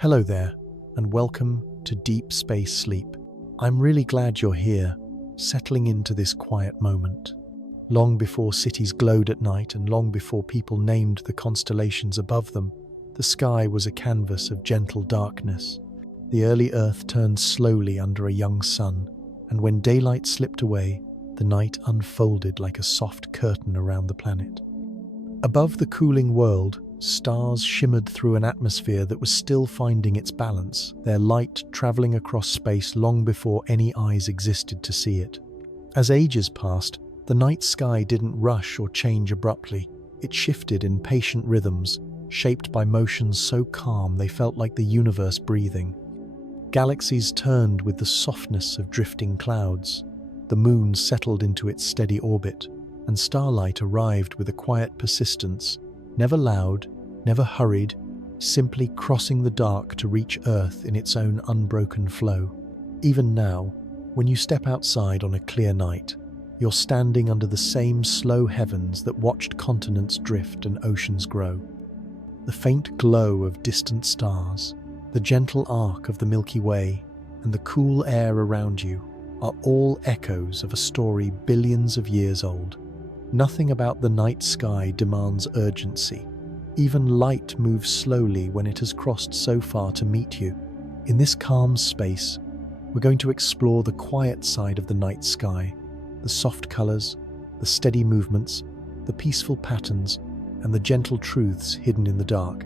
Hello there, and welcome to Deep Space Sleep. I'm really glad you're here, settling into this quiet moment. Long before cities glowed at night and long before people named the constellations above them, the sky was a canvas of gentle darkness. The early Earth turned slowly under a young sun, and when daylight slipped away, the night unfolded like a soft curtain around the planet. Above the cooling world, stars shimmered through an atmosphere that was still finding its balance, their light traveling across space long before any eyes existed to see it. As ages passed, the night sky didn't rush or change abruptly. It shifted in patient rhythms, shaped by motions so calm they felt like the universe breathing. Galaxies turned with the softness of drifting clouds. The moon settled into its steady orbit, and starlight arrived with a quiet persistence, never loud, never hurried, simply crossing the dark to reach Earth in its own unbroken flow. Even now, when you step outside on a clear night, you're standing under the same slow heavens that watched continents drift and oceans grow. The faint glow of distant stars, the gentle arc of the Milky Way, and the cool air around you are all echoes of a story billions of years old. Nothing about the night sky demands urgency. Even light moves slowly when it has crossed so far to meet you. In this calm space, we're going to explore the quiet side of the night sky, the soft colors, the steady movements, the peaceful patterns, and the gentle truths hidden in the dark.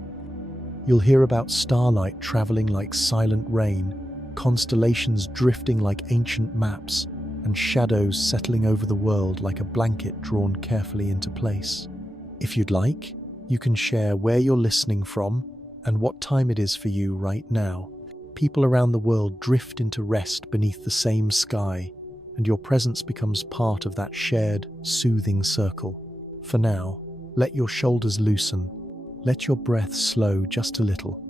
You'll hear about starlight traveling like silent rain, constellations drifting like ancient maps, and shadows settling over the world like a blanket drawn carefully into place. If you'd like, you can share where you're listening from and what time it is for you right now. People around the world drift into rest beneath the same sky, and your presence becomes part of that shared, soothing circle. For now, let your shoulders loosen, let your breath slow just a little,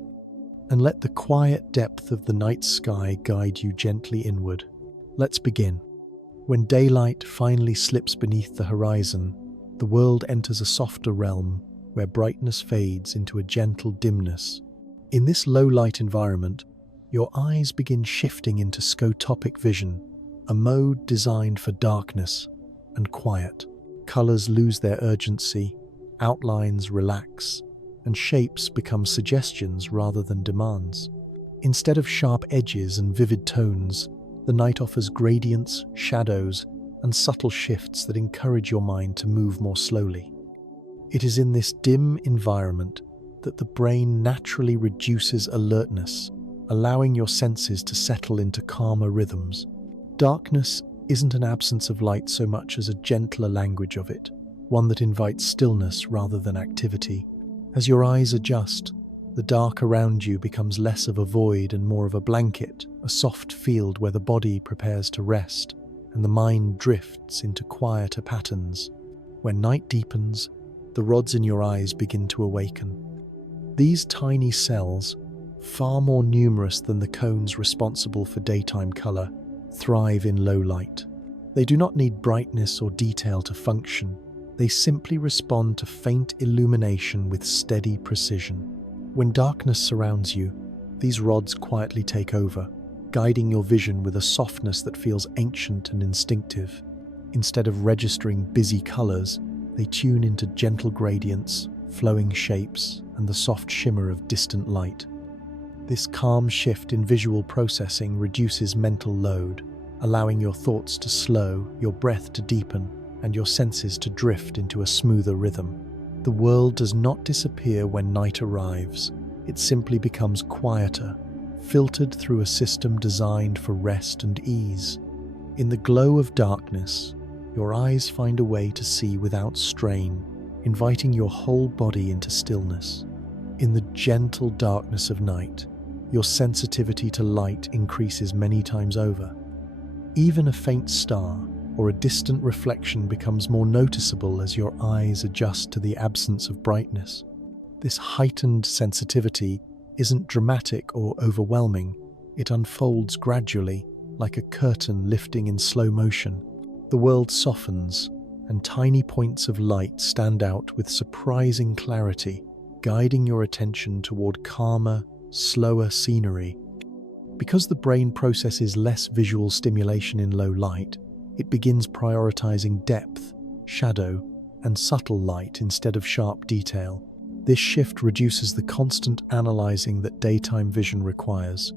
and let the quiet depth of the night sky guide you gently inward. Let's begin. When daylight finally slips beneath the horizon, the world enters a softer realm where brightness fades into a gentle dimness. In this low-light environment, your eyes begin shifting into scotopic vision, a mode designed for darkness and quiet. Colors lose their urgency, outlines relax, and shapes become suggestions rather than demands. Instead of sharp edges and vivid tones, the night offers gradients, shadows, and subtle shifts that encourage your mind to move more slowly. It is in this dim environment that the brain naturally reduces alertness, allowing your senses to settle into calmer rhythms. Darkness isn't an absence of light so much as a gentler language of it, one that invites stillness rather than activity. As your eyes adjust, the dark around you becomes less of a void and more of a blanket, a soft field where the body prepares to rest and the mind drifts into quieter patterns. When night deepens, the rods in your eyes begin to awaken. These tiny cells, far more numerous than the cones responsible for daytime color, thrive in low light. They do not need brightness or detail to function. They simply respond to faint illumination with steady precision. When darkness surrounds you, these rods quietly take over, guiding your vision with a softness that feels ancient and instinctive. Instead of registering busy colors, they tune into gentle gradients, flowing shapes, and the soft shimmer of distant light. This calm shift in visual processing reduces mental load, allowing your thoughts to slow, your breath to deepen, and your senses to drift into a smoother rhythm. The world does not disappear when night arrives. It simply becomes quieter, filtered through a system designed for rest and ease. In the glow of darkness, your eyes find a way to see without strain, inviting your whole body into stillness. In the gentle darkness of night, your sensitivity to light increases many times over. Even a faint star or a distant reflection becomes more noticeable as your eyes adjust to the absence of brightness. This heightened sensitivity isn't dramatic or overwhelming. It unfolds gradually, like a curtain lifting in slow motion. The world softens, and tiny points of light stand out with surprising clarity, guiding your attention toward calmer, slower scenery. Because the brain processes less visual stimulation in low light, it begins prioritizing depth, shadow, and subtle light instead of sharp detail. This shift reduces the constant analyzing that daytime vision requires,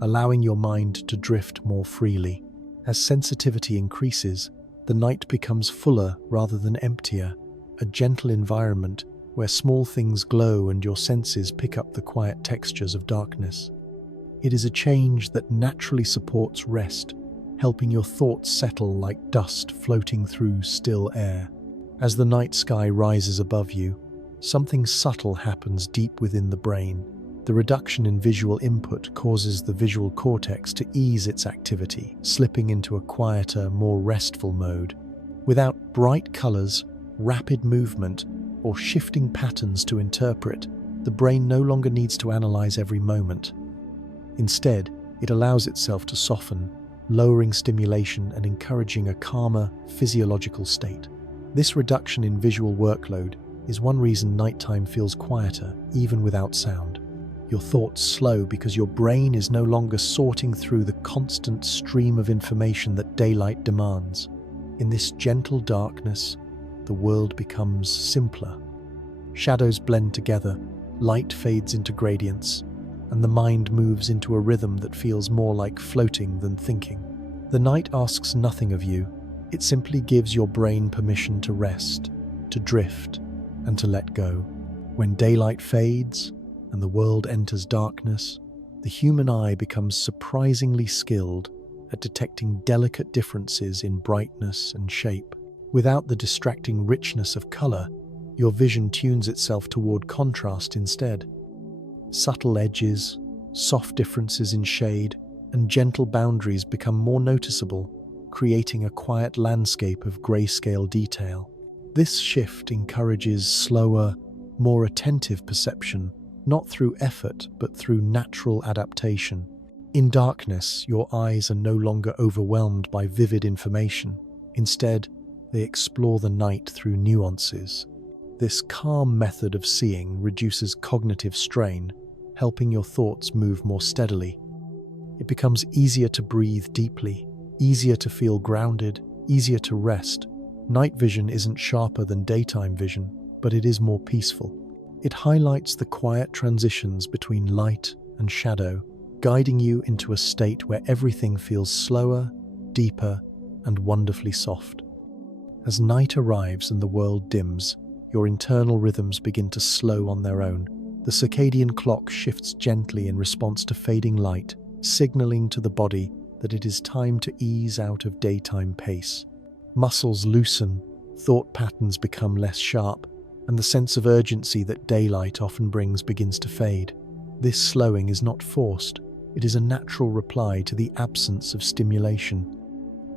allowing your mind to drift more freely. As sensitivity increases, the night becomes fuller rather than emptier, a gentle environment where small things glow and your senses pick up the quiet textures of darkness. It is a change that naturally supports rest, helping your thoughts settle like dust floating through still air. As the night sky rises above you, something subtle happens deep within the brain. The reduction in visual input causes the visual cortex to ease its activity, slipping into a quieter, more restful mode. Without bright colors, rapid movement, or shifting patterns to interpret, the brain no longer needs to analyze every moment. Instead, it allows itself to soften, lowering stimulation and encouraging a calmer, physiological state. This reduction in visual workload is one reason nighttime feels quieter, even without sound. Your thoughts slow because your brain is no longer sorting through the constant stream of information that daylight demands. In this gentle darkness, the world becomes simpler. Shadows blend together, light fades into gradients, and the mind moves into a rhythm that feels more like floating than thinking. The night asks nothing of you. It simply gives your brain permission to rest, to drift, and to let go. When daylight fades and the world enters darkness, the human eye becomes surprisingly skilled at detecting delicate differences in brightness and shape. Without the distracting richness of color, your vision tunes itself toward contrast instead. Subtle edges, soft differences in shade, and gentle boundaries become more noticeable, creating a quiet landscape of grayscale detail. This shift encourages slower, more attentive perception, not through effort but through natural adaptation. In darkness, your eyes are no longer overwhelmed by vivid information. Instead, they explore the night through nuances. This calm method of seeing reduces cognitive strain, helping your thoughts move more steadily. It becomes easier to breathe deeply, easier to feel grounded, easier to rest. Night vision isn't sharper than daytime vision, but it is more peaceful. It highlights the quiet transitions between light and shadow, guiding you into a state where everything feels slower, deeper, and wonderfully soft. As night arrives and the world dims, your internal rhythms begin to slow on their own. The circadian clock shifts gently in response to fading light, signaling to the body that it is time to ease out of daytime pace. Muscles loosen, thought patterns become less sharp, and the sense of urgency that daylight often brings begins to fade. This slowing is not forced, it is a natural reply to the absence of stimulation.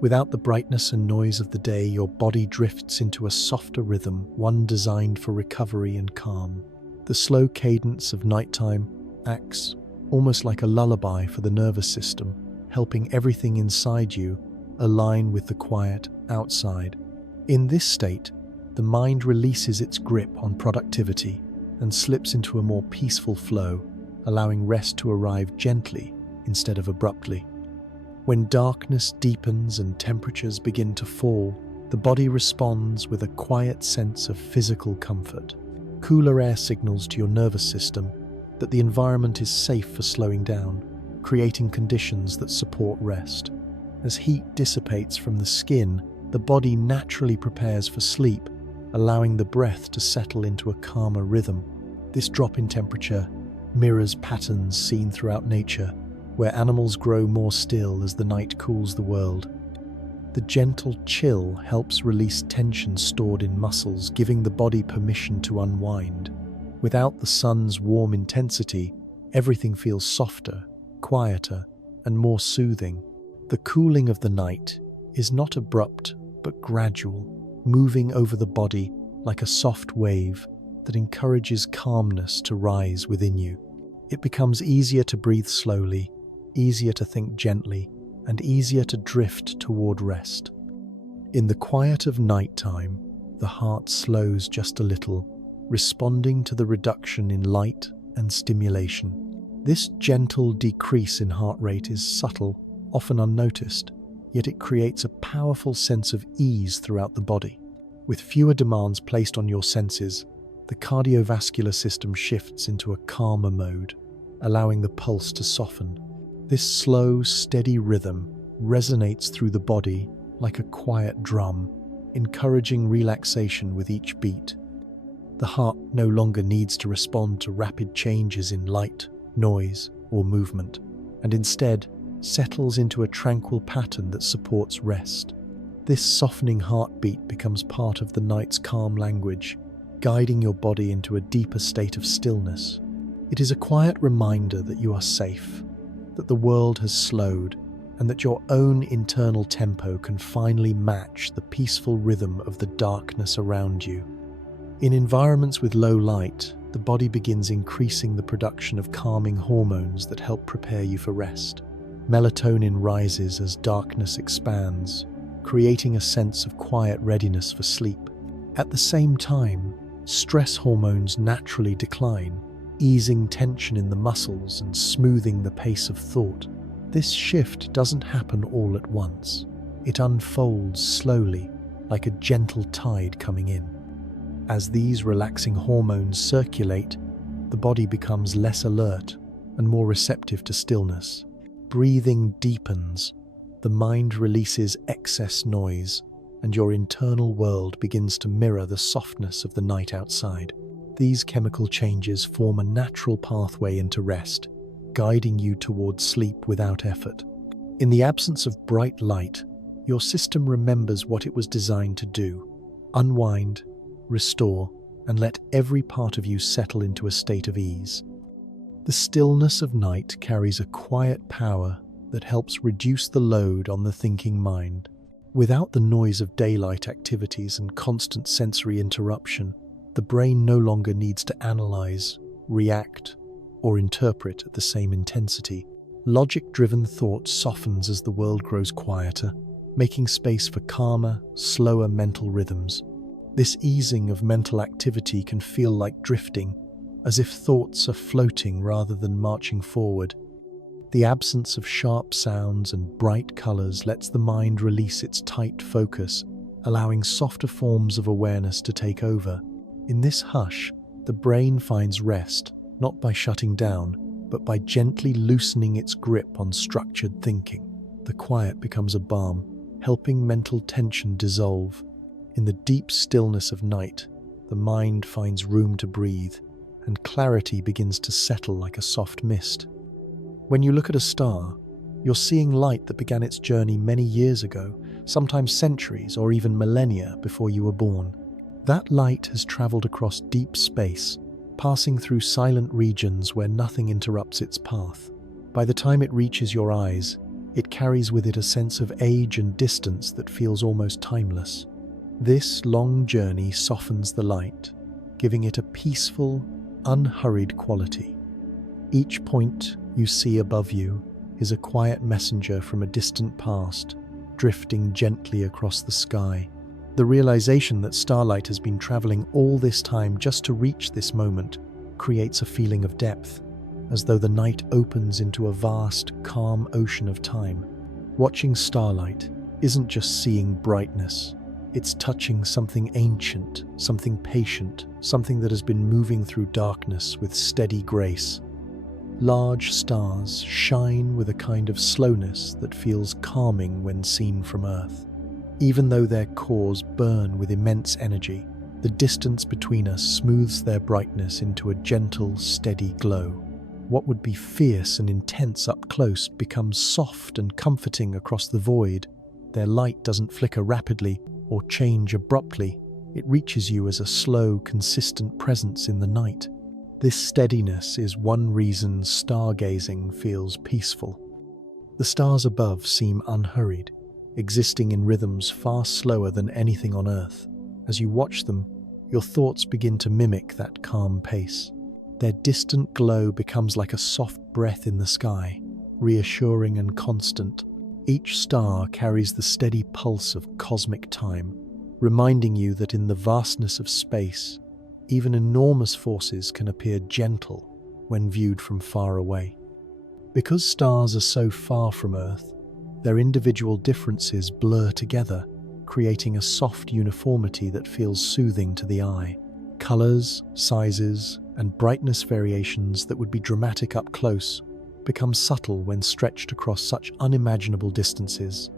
Without the brightness and noise of the day, your body drifts into a softer rhythm, one designed for recovery and calm. The slow cadence of nighttime acts almost like a lullaby for the nervous system, helping everything inside you align with the quiet outside. In this state, the mind releases its grip on productivity and slips into a more peaceful flow, allowing rest to arrive gently instead of abruptly. When darkness deepens and temperatures begin to fall, the body responds with a quiet sense of physical comfort. Cooler air signals to your nervous system that the environment is safe for slowing down, creating conditions that support rest. As heat dissipates from the skin, the body naturally prepares for sleep, allowing the breath to settle into a calmer rhythm. This drop in temperature mirrors patterns seen throughout nature, where animals grow more still as the night cools the world. The gentle chill helps release tension stored in muscles, giving the body permission to unwind. Without the sun's warm intensity, everything feels softer, quieter, and more soothing. The cooling of the night is not abrupt but gradual, moving over the body like a soft wave that encourages calmness to rise within you. It becomes easier to breathe slowly, easier to think gently, and easier to drift toward rest. In the quiet of nighttime, the heart slows just a little, responding to the reduction in light and stimulation. This gentle decrease in heart rate is subtle, often unnoticed, yet it creates a powerful sense of ease throughout the body. With fewer demands placed on your senses, the cardiovascular system shifts into a calmer mode, allowing the pulse to soften. This slow, steady rhythm resonates through the body like a quiet drum, encouraging relaxation with each beat. The heart no longer needs to respond to rapid changes in light, noise, or movement, and instead settles into a tranquil pattern that supports rest. This softening heartbeat becomes part of the night's calm language, guiding your body into a deeper state of stillness. It is a quiet reminder that you are safe, that the world has slowed, and that your own internal tempo can finally match the peaceful rhythm of the darkness around you. In environments with low light, the body begins increasing the production of calming hormones that help prepare you for rest. Melatonin rises as darkness expands, creating a sense of quiet readiness for sleep. At the same time, stress hormones naturally decline, easing tension in the muscles and smoothing the pace of thought. This shift doesn't happen all at once. It unfolds slowly, like a gentle tide coming in. As these relaxing hormones circulate, the body becomes less alert and more receptive to stillness. Breathing deepens, the mind releases excess noise, and your internal world begins to mirror the softness of the night outside. These chemical changes form a natural pathway into rest, guiding you towards sleep without effort. In the absence of bright light, your system remembers what it was designed to do: unwind, restore, and let every part of you settle into a state of ease. The stillness of night carries a quiet power that helps reduce the load on the thinking mind. Without the noise of daylight activities and constant sensory interruption, the brain no longer needs to analyze, react, or interpret at the same intensity. Logic-driven thought softens as the world grows quieter, making space for calmer, slower mental rhythms. This easing of mental activity can feel like drifting, as if thoughts are floating rather than marching forward. The absence of sharp sounds and bright colors lets the mind release its tight focus, allowing softer forms of awareness to take over. In this hush, the brain finds rest, not by shutting down, but by gently loosening its grip on structured thinking. The quiet becomes a balm, helping mental tension dissolve. In the deep stillness of night, the mind finds room to breathe, and clarity begins to settle like a soft mist. When you look at a star, you're seeing light that began its journey many years ago, sometimes centuries or even millennia before you were born. That light has traveled across deep space, passing through silent regions where nothing interrupts its path. By the time it reaches your eyes, it carries with it a sense of age and distance that feels almost timeless. This long journey softens the light, giving it a peaceful, unhurried quality. Each point you see above you is a quiet messenger from a distant past, drifting gently across the sky. The realization that starlight has been traveling all this time just to reach this moment creates a feeling of depth, as though the night opens into a vast, calm ocean of time. Watching starlight isn't just seeing brightness. It's touching something ancient, something patient, something that has been moving through darkness with steady grace. Large stars shine with a kind of slowness that feels calming when seen from Earth. Even though their cores burn with immense energy, the distance between us smooths their brightness into a gentle, steady glow. What would be fierce and intense up close becomes soft and comforting across the void. Their light doesn't flicker rapidly or change abruptly. It reaches you as a slow, consistent presence in the night. This steadiness is one reason stargazing feels peaceful. The stars above seem unhurried, existing in rhythms far slower than anything on Earth. As you watch them, your thoughts begin to mimic that calm pace. Their distant glow becomes like a soft breath in the sky, reassuring and constant. Each star carries the steady pulse of cosmic time, reminding you that in the vastness of space, even enormous forces can appear gentle, when viewed from far away. Because stars are so far from Earth, their individual differences blur together, creating a soft uniformity that feels soothing to the eye. Colors, sizes, and brightness variations that would be dramatic up close become subtle when stretched across such unimaginable distances.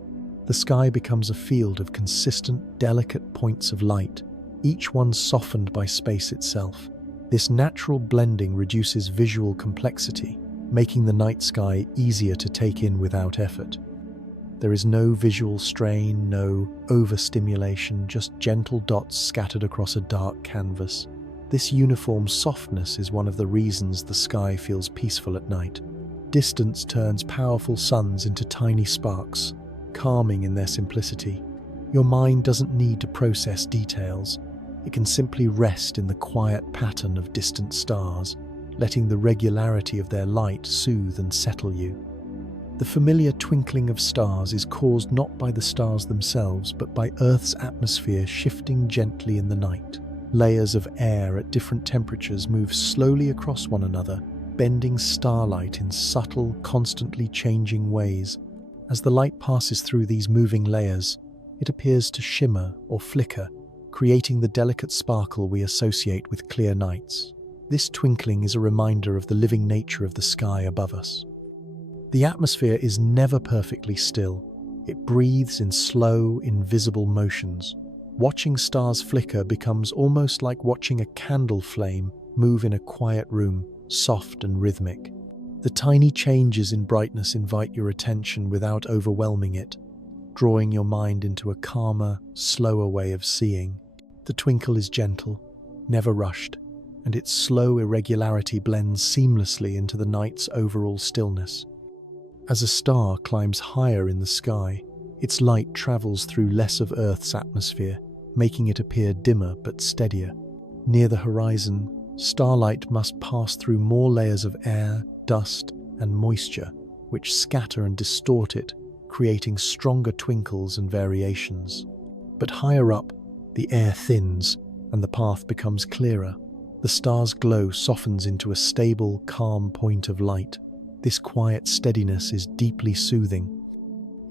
The sky becomes a field of consistent, delicate points of light, each one softened by space itself. This natural blending reduces visual complexity, making the night sky easier to take in without effort. There is no visual strain, no overstimulation, just gentle dots scattered across a dark canvas. This uniform softness is one of the reasons the sky feels peaceful at night. Distance turns powerful suns into tiny sparks, calming in their simplicity. Your mind doesn't need to process details. It can simply rest in the quiet pattern of distant stars, letting the regularity of their light soothe and settle you. The familiar twinkling of stars is caused not by the stars themselves, but by Earth's atmosphere shifting gently in the night. Layers of air at different temperatures move slowly across one another, bending starlight in subtle, constantly changing ways. As the light passes through these moving layers, it appears to shimmer or flicker, creating the delicate sparkle we associate with clear nights. This twinkling is a reminder of the living nature of the sky above us. The atmosphere is never perfectly still. It breathes in slow, invisible motions. Watching stars flicker becomes almost like watching a candle flame move in a quiet room, soft and rhythmic. The tiny changes in brightness invite your attention without overwhelming it, drawing your mind into a calmer, slower way of seeing. The twinkle is gentle, never rushed, and its slow irregularity blends seamlessly into the night's overall stillness. As a star climbs higher in the sky, its light travels through less of Earth's atmosphere, making it appear dimmer but steadier. Near the horizon, starlight must pass through more layers of air, dust, and moisture, which scatter and distort it, creating stronger twinkles and variations. But higher up, the air thins and the path becomes clearer. The star's glow softens into a stable, calm point of light. This quiet steadiness is deeply soothing.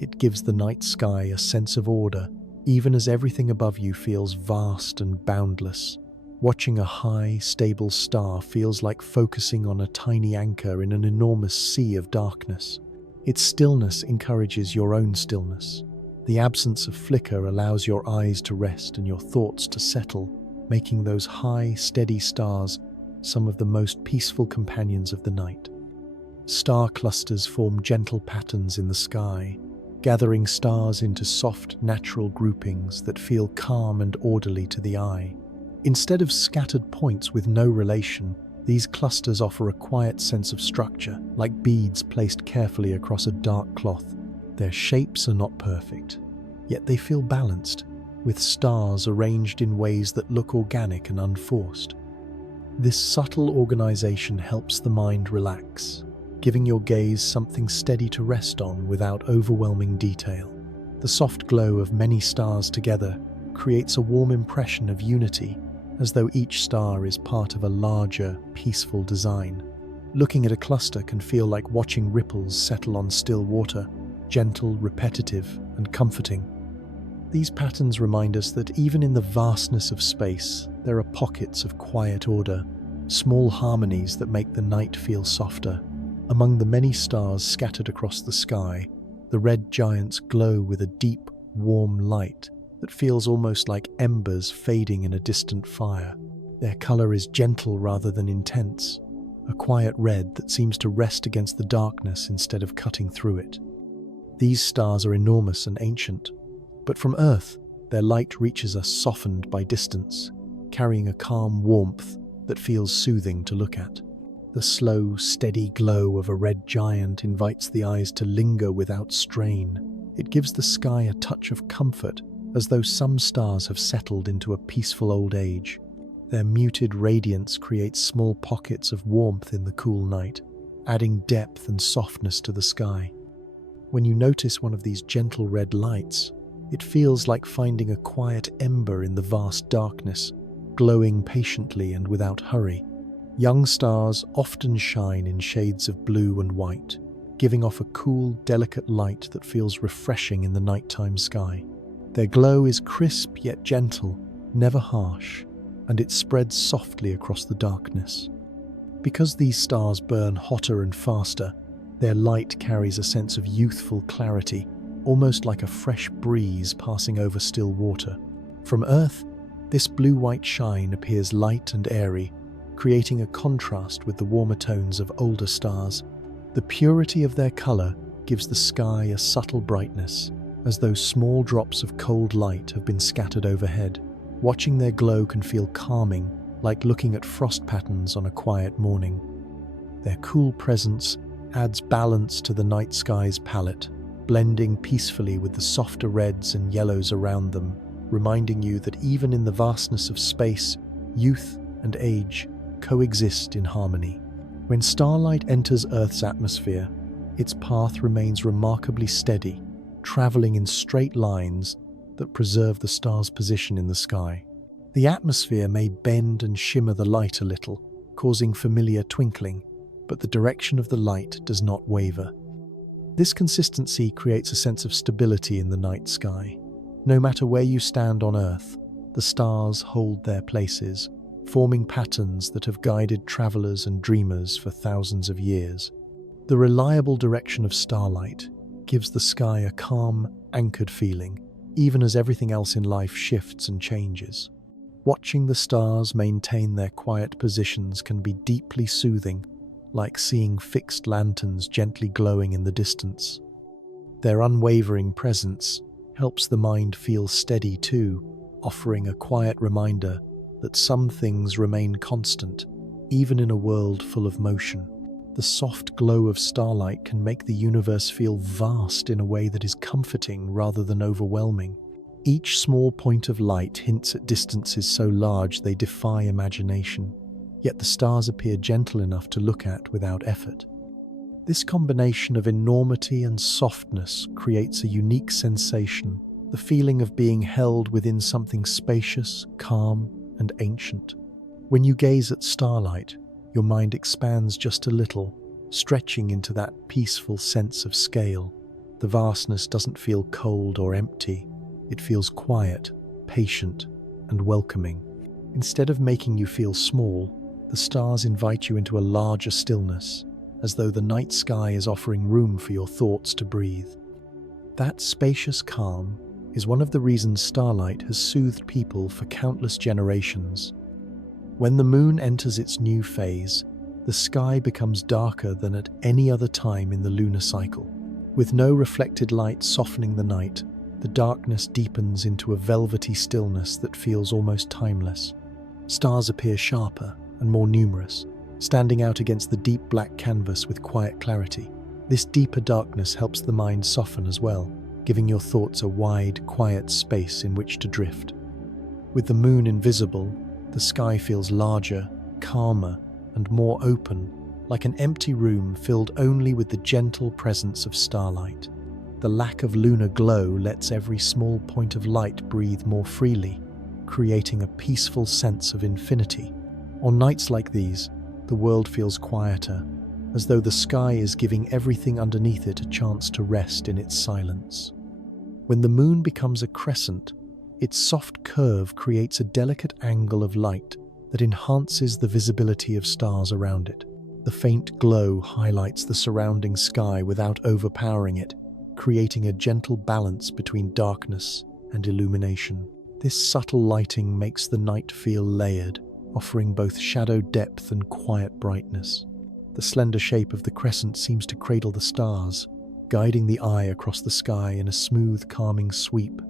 It gives the night sky a sense of order, even as everything above you feels vast and boundless. Watching a high, stable star feels like focusing on a tiny anchor in an enormous sea of darkness. Its stillness encourages your own stillness. The absence of flicker allows your eyes to rest and your thoughts to settle, making those high, steady stars some of the most peaceful companions of the night. Star clusters form gentle patterns in the sky, gathering stars into soft, natural groupings that feel calm and orderly to the eye. Instead of scattered points with no relation, these clusters offer a quiet sense of structure, like beads placed carefully across a dark cloth. Their shapes are not perfect, yet they feel balanced, with stars arranged in ways that look organic and unforced. This subtle organization helps the mind relax, giving your gaze something steady to rest on without overwhelming detail. The soft glow of many stars together creates a warm impression of unity, as though each star is part of a larger, peaceful design. Looking at a cluster can feel like watching ripples settle on still water, gentle, repetitive, and comforting. These patterns remind us that even in the vastness of space, there are pockets of quiet order, small harmonies that make the night feel softer. Among the many stars scattered across the sky, the red giants glow with a deep, warm light that feels almost like embers fading in a distant fire. Their color is gentle rather than intense, a quiet red that seems to rest against the darkness instead of cutting through it. These stars are enormous and ancient, but from Earth, their light reaches us softened by distance, carrying a calm warmth that feels soothing to look at. The slow, steady glow of a red giant invites the eyes to linger without strain. It gives the sky a touch of comfort, as though some stars have settled into a peaceful old age. Their muted radiance creates small pockets of warmth in the cool night, adding depth and softness to the sky. When you notice one of these gentle red lights, it feels like finding a quiet ember in the vast darkness, glowing patiently and without hurry. Young stars often shine in shades of blue and white, giving off a cool, delicate light that feels refreshing in the nighttime sky. Their glow is crisp yet gentle, never harsh, and it spreads softly across the darkness. Because these stars burn hotter and faster, their light carries a sense of youthful clarity, almost like a fresh breeze passing over still water. From Earth, this blue-white shine appears light and airy, creating a contrast with the warmer tones of older stars. The purity of their color gives the sky a subtle brightness, as though small drops of cold light have been scattered overhead. Watching their glow can feel calming, like looking at frost patterns on a quiet morning. Their cool presence adds balance to the night sky's palette, blending peacefully with the softer reds and yellows around them, reminding you that even in the vastness of space, youth and age coexist in harmony. When starlight enters Earth's atmosphere, its path remains remarkably steady, traveling in straight lines that preserve the star's position in the sky. The atmosphere may bend and shimmer the light a little, causing familiar twinkling, but the direction of the light does not waver. This consistency creates a sense of stability in the night sky. No matter where you stand on Earth, the stars hold their places, forming patterns that have guided travelers and dreamers for thousands of years. The reliable direction of starlight gives the sky a calm, anchored feeling, even as everything else in life shifts and changes. Watching the stars maintain their quiet positions can be deeply soothing, like seeing fixed lanterns gently glowing in the distance. Their unwavering presence helps the mind feel steady too, offering a quiet reminder that some things remain constant, even in a world full of motion. The soft glow of starlight can make the universe feel vast in a way that is comforting rather than overwhelming. Each small point of light hints at distances so large they defy imagination, yet the stars appear gentle enough to look at without effort. This combination of enormity and softness creates a unique sensation, the feeling of being held within something spacious, calm, and ancient. When you gaze at starlight, your mind expands just a little, stretching into that peaceful sense of scale. The vastness doesn't feel cold or empty. It feels quiet, patient, and welcoming. Instead of making you feel small, the stars invite you into a larger stillness, as though the night sky is offering room for your thoughts to breathe. That spacious calm is one of the reasons starlight has soothed people for countless generations. When the moon enters its new phase, the sky becomes darker than at any other time in the lunar cycle. With no reflected light softening the night, the darkness deepens into a velvety stillness that feels almost timeless. Stars appear sharper and more numerous, standing out against the deep black canvas with quiet clarity. This deeper darkness helps the mind soften as well, giving your thoughts a wide, quiet space in which to drift. With the moon invisible, the sky feels larger, calmer, and more open, like an empty room filled only with the gentle presence of starlight. The lack of lunar glow lets every small point of light breathe more freely, creating a peaceful sense of infinity. On nights like these, the world feels quieter, as though the sky is giving everything underneath it a chance to rest in its silence. When the moon becomes a crescent, its soft curve creates a delicate angle of light that enhances the visibility of stars around it. The faint glow highlights the surrounding sky without overpowering it, creating a gentle balance between darkness and illumination. This subtle lighting makes the night feel layered, offering both shadow depth and quiet brightness. The slender shape of the crescent seems to cradle the stars, guiding the eye across the sky in a smooth, calming sweep.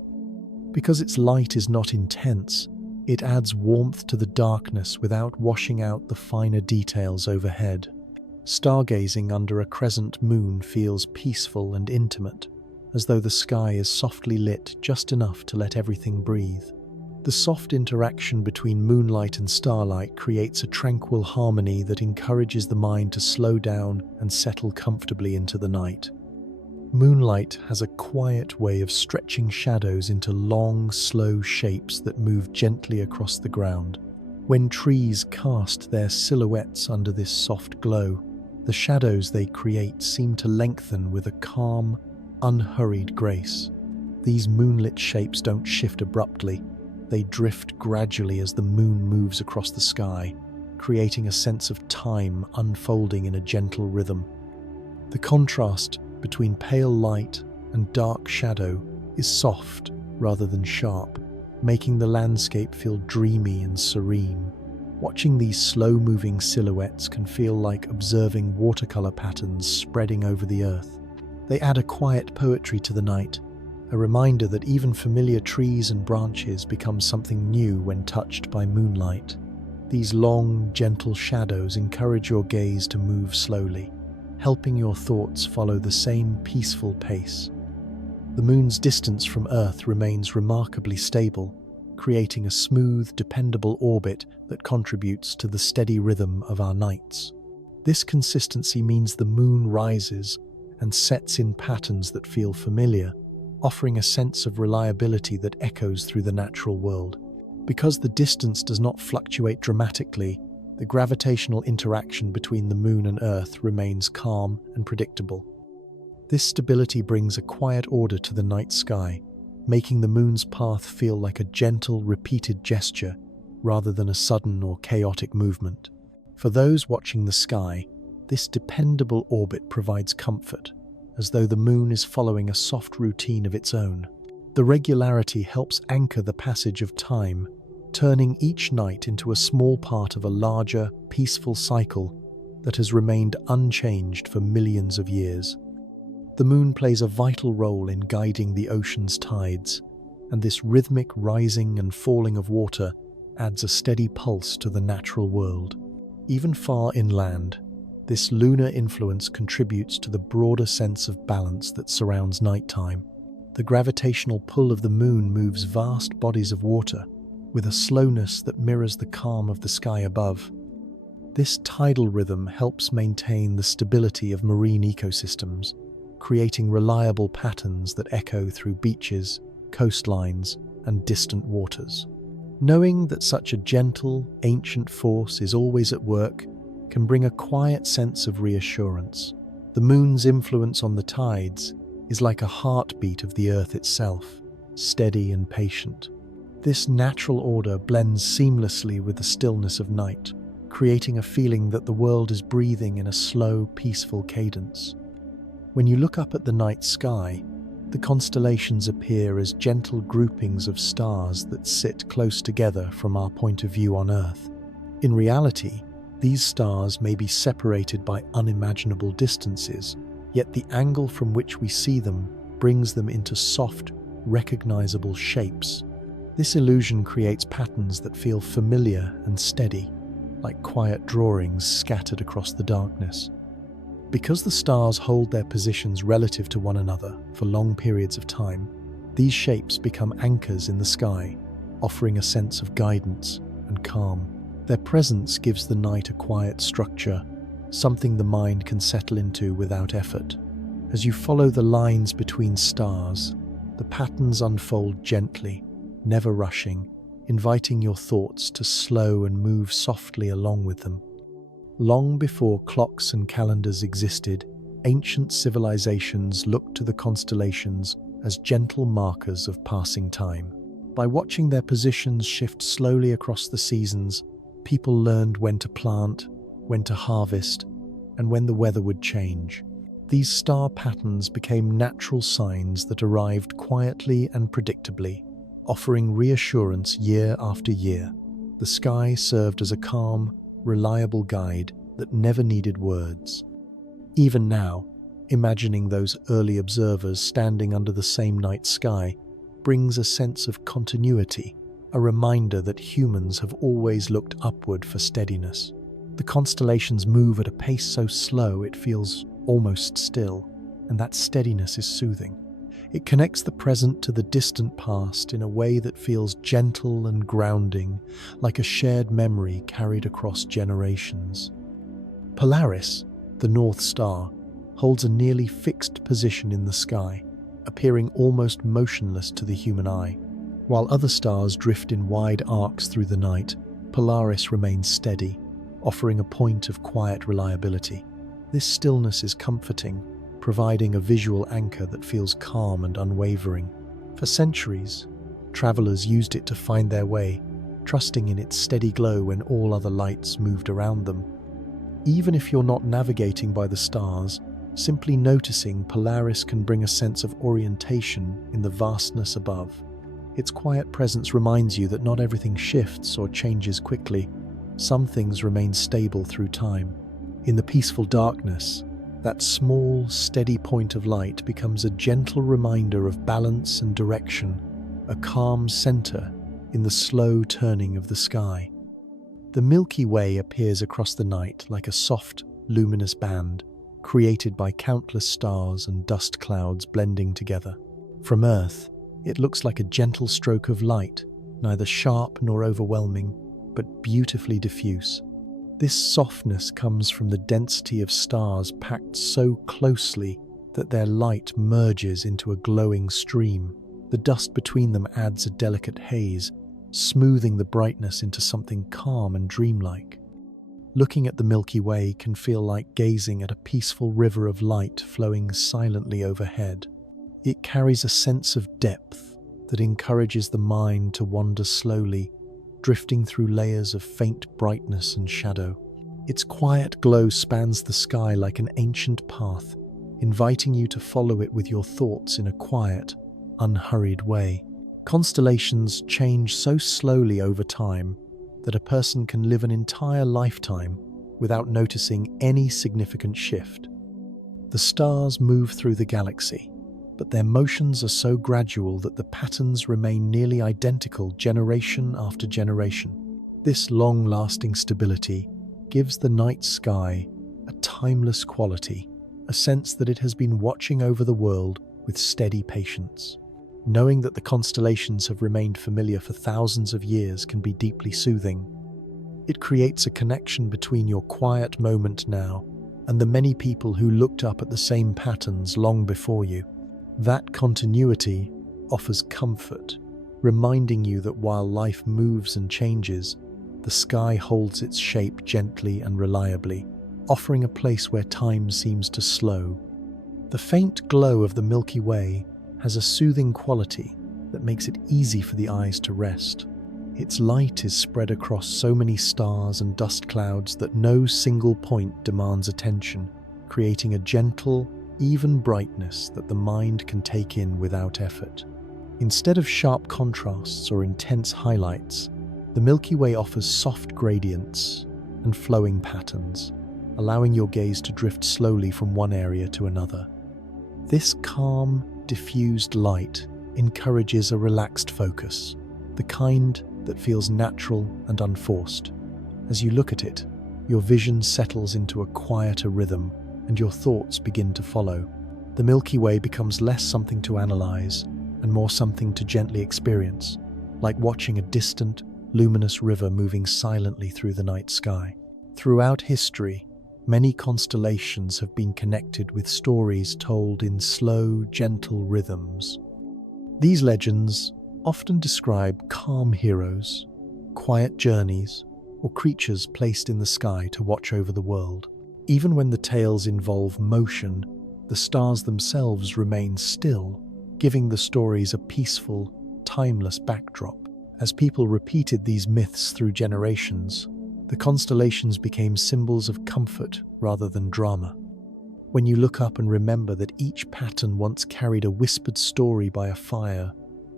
Because its light is not intense, it adds warmth to the darkness without washing out the finer details overhead. Stargazing under a crescent moon feels peaceful and intimate, as though the sky is softly lit just enough to let everything breathe. The soft interaction between moonlight and starlight creates a tranquil harmony that encourages the mind to slow down and settle comfortably into the night. Moonlight has a quiet way of stretching shadows into long, slow shapes that move gently across the ground. When trees cast their silhouettes under this soft glow, the shadows they create seem to lengthen with a calm, unhurried grace. These moonlit shapes don't shift abruptly. They drift gradually as the moon moves across the sky, creating a sense of time unfolding in a gentle rhythm. The contrast between pale light and dark shadow is soft rather than sharp, making the landscape feel dreamy and serene. Watching these slow-moving silhouettes can feel like observing watercolor patterns spreading over the earth. They add a quiet poetry to the night, a reminder that even familiar trees and branches become something new when touched by moonlight. These long, gentle shadows encourage your gaze to move slowly, helping your thoughts follow the same peaceful pace. The moon's distance from Earth remains remarkably stable, creating a smooth, dependable orbit that contributes to the steady rhythm of our nights. This consistency means the moon rises and sets in patterns that feel familiar, offering a sense of reliability that echoes through the natural world. Because the distance does not fluctuate dramatically, the gravitational interaction between the moon and Earth remains calm and predictable. This stability brings a quiet order to the night sky, making the moon's path feel like a gentle, repeated gesture rather than a sudden or chaotic movement. For those watching the sky, this dependable orbit provides comfort, as though the moon is following a soft routine of its own. The regularity helps anchor the passage of time, turning each night into a small part of a larger, peaceful cycle that has remained unchanged for millions of years. The moon plays a vital role in guiding the ocean's tides, and this rhythmic rising and falling of water adds a steady pulse to the natural world. Even far inland, this lunar influence contributes to the broader sense of balance that surrounds nighttime. The gravitational pull of the moon moves vast bodies of water with a slowness that mirrors the calm of the sky above. This tidal rhythm helps maintain the stability of marine ecosystems, creating reliable patterns that echo through beaches, coastlines, and distant waters. Knowing that such a gentle, ancient force is always at work can bring a quiet sense of reassurance. The moon's influence on the tides is like a heartbeat of the earth itself, steady and patient. This natural order blends seamlessly with the stillness of night, creating a feeling that the world is breathing in a slow, peaceful cadence. When you look up at the night sky, the constellations appear as gentle groupings of stars that sit close together from our point of view on Earth. In reality, these stars may be separated by unimaginable distances, yet the angle from which we see them brings them into soft, recognizable shapes. This illusion creates patterns that feel familiar and steady, like quiet drawings scattered across the darkness. Because the stars hold their positions relative to one another for long periods of time, these shapes become anchors in the sky, offering a sense of guidance and calm. Their presence gives the night a quiet structure, something the mind can settle into without effort. As you follow the lines between stars, the patterns unfold gently, never rushing, inviting your thoughts to slow and move softly along with them. Long before clocks and calendars existed, ancient civilizations looked to the constellations as gentle markers of passing time. By watching their positions shift slowly across the seasons, people learned when to plant, when to harvest, and when the weather would change. These star patterns became natural signs that arrived quietly and predictably, offering reassurance year after year. The sky served as a calm, reliable guide that never needed words. Even now, imagining those early observers standing under the same night sky brings a sense of continuity, a reminder that humans have always looked upward for steadiness. The constellations move at a pace so slow it feels almost still, and that steadiness is soothing. It connects the present to the distant past in a way that feels gentle and grounding, like a shared memory carried across generations. Polaris, the North Star, holds a nearly fixed position in the sky, appearing almost motionless to the human eye. While other stars drift in wide arcs through the night, Polaris remains steady, offering a point of quiet reliability. This stillness is comforting, providing a visual anchor that feels calm and unwavering. For centuries, travelers used it to find their way, trusting in its steady glow when all other lights moved around them. Even if you're not navigating by the stars, simply noticing Polaris can bring a sense of orientation in the vastness above. Its quiet presence reminds you that not everything shifts or changes quickly. Some things remain stable through time. In the peaceful darkness, that small, steady point of light becomes a gentle reminder of balance and direction, a calm center in the slow turning of the sky. The Milky Way appears across the night like a soft, luminous band, created by countless stars and dust clouds blending together. From Earth, it looks like a gentle stroke of light, neither sharp nor overwhelming, but beautifully diffuse. This softness comes from the density of stars packed so closely that their light merges into a glowing stream. The dust between them adds a delicate haze, smoothing the brightness into something calm and dreamlike. Looking at the Milky Way can feel like gazing at a peaceful river of light flowing silently overhead. It carries a sense of depth that encourages the mind to wander slowly, drifting through layers of faint brightness and shadow. Its quiet glow spans the sky like an ancient path, inviting you to follow it with your thoughts in a quiet, unhurried way. Constellations change so slowly over time that a person can live an entire lifetime without noticing any significant shift. The stars move through the galaxy, but their motions are so gradual that the patterns remain nearly identical generation after generation. This long-lasting stability gives the night sky a timeless quality, a sense that it has been watching over the world with steady patience. Knowing that the constellations have remained familiar for thousands of years can be deeply soothing. It creates a connection between your quiet moment now and the many people who looked up at the same patterns long before you. That continuity offers comfort, reminding you that while life moves and changes, the sky holds its shape gently and reliably, offering a place where time seems to slow. The faint glow of the Milky Way has a soothing quality that makes it easy for the eyes to rest. Its light is spread across so many stars and dust clouds that no single point demands attention, creating a gentle, even brightness that the mind can take in without effort. Instead of sharp contrasts or intense highlights, the Milky Way offers soft gradients and flowing patterns, allowing your gaze to drift slowly from one area to another. This calm, diffused light encourages a relaxed focus, the kind that feels natural and unforced. As you look at it, your vision settles into a quieter rhythm and your thoughts begin to follow. The Milky Way becomes less something to analyze and more something to gently experience, like watching a distant, luminous river moving silently through the night sky. Throughout history, many constellations have been connected with stories told in slow, gentle rhythms. These legends often describe calm heroes, quiet journeys, or creatures placed in the sky to watch over the world. Even when the tales involve motion, the stars themselves remain still, giving the stories a peaceful, timeless backdrop. As people repeated these myths through generations, the constellations became symbols of comfort rather than drama. When you look up and remember that each pattern once carried a whispered story by a fire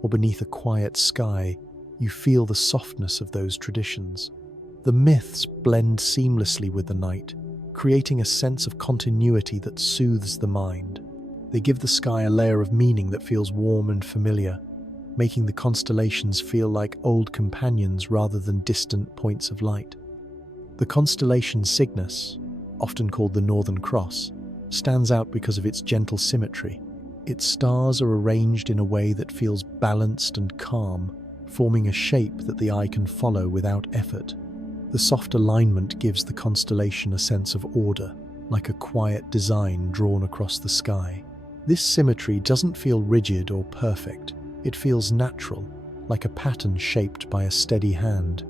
or beneath a quiet sky, you feel the softness of those traditions. The myths blend seamlessly with the night, creating a sense of continuity that soothes the mind. They give the sky a layer of meaning that feels warm and familiar, making the constellations feel like old companions rather than distant points of light. The constellation Cygnus, often called the Northern Cross, stands out because of its gentle symmetry. Its stars are arranged in a way that feels balanced and calm, forming a shape that the eye can follow without effort. The soft alignment gives the constellation a sense of order, like a quiet design drawn across the sky. This symmetry doesn't feel rigid or perfect. It feels natural, like a pattern shaped by a steady hand.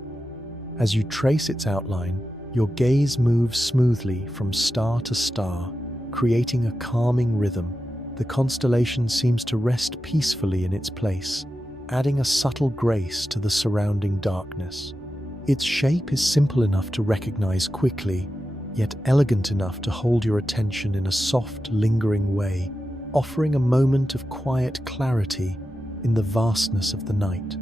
As you trace its outline, your gaze moves smoothly from star to star, creating a calming rhythm. The constellation seems to rest peacefully in its place, adding a subtle grace to the surrounding darkness. Its shape is simple enough to recognize quickly, yet elegant enough to hold your attention in a soft, lingering way, offering a moment of quiet clarity in the vastness of the night.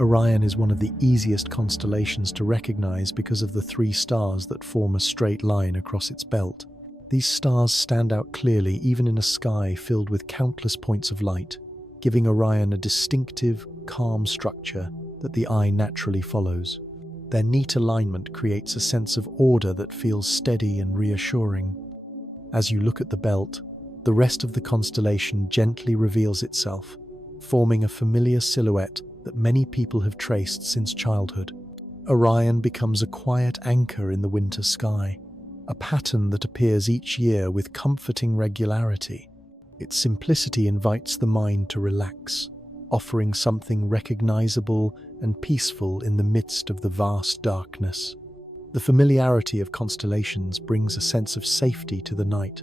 Orion is one of the easiest constellations to recognize because of the 3 stars that form a straight line across its belt. These stars stand out clearly even in a sky filled with countless points of light, giving Orion a distinctive, calm structure that the eye naturally follows. Their neat alignment creates a sense of order that feels steady and reassuring. As you look at the belt, the rest of the constellation gently reveals itself, forming a familiar silhouette that many people have traced since childhood. Orion becomes a quiet anchor in the winter sky, a pattern that appears each year with comforting regularity. Its simplicity invites the mind to relax, offering something recognizable and peaceful in the midst of the vast darkness. The familiarity of constellations brings a sense of safety to the night.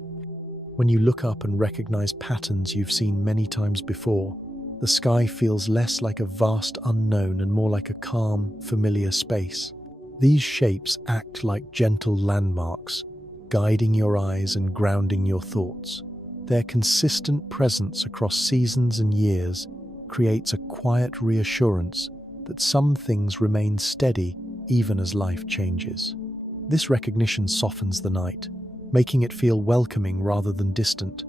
When you look up and recognize patterns you've seen many times before, the sky feels less like a vast unknown and more like a calm, familiar space. These shapes act like gentle landmarks, guiding your eyes and grounding your thoughts. Their consistent presence across seasons and years creates a quiet reassurance that some things remain steady even as life changes. This recognition softens the night, making it feel welcoming rather than distant.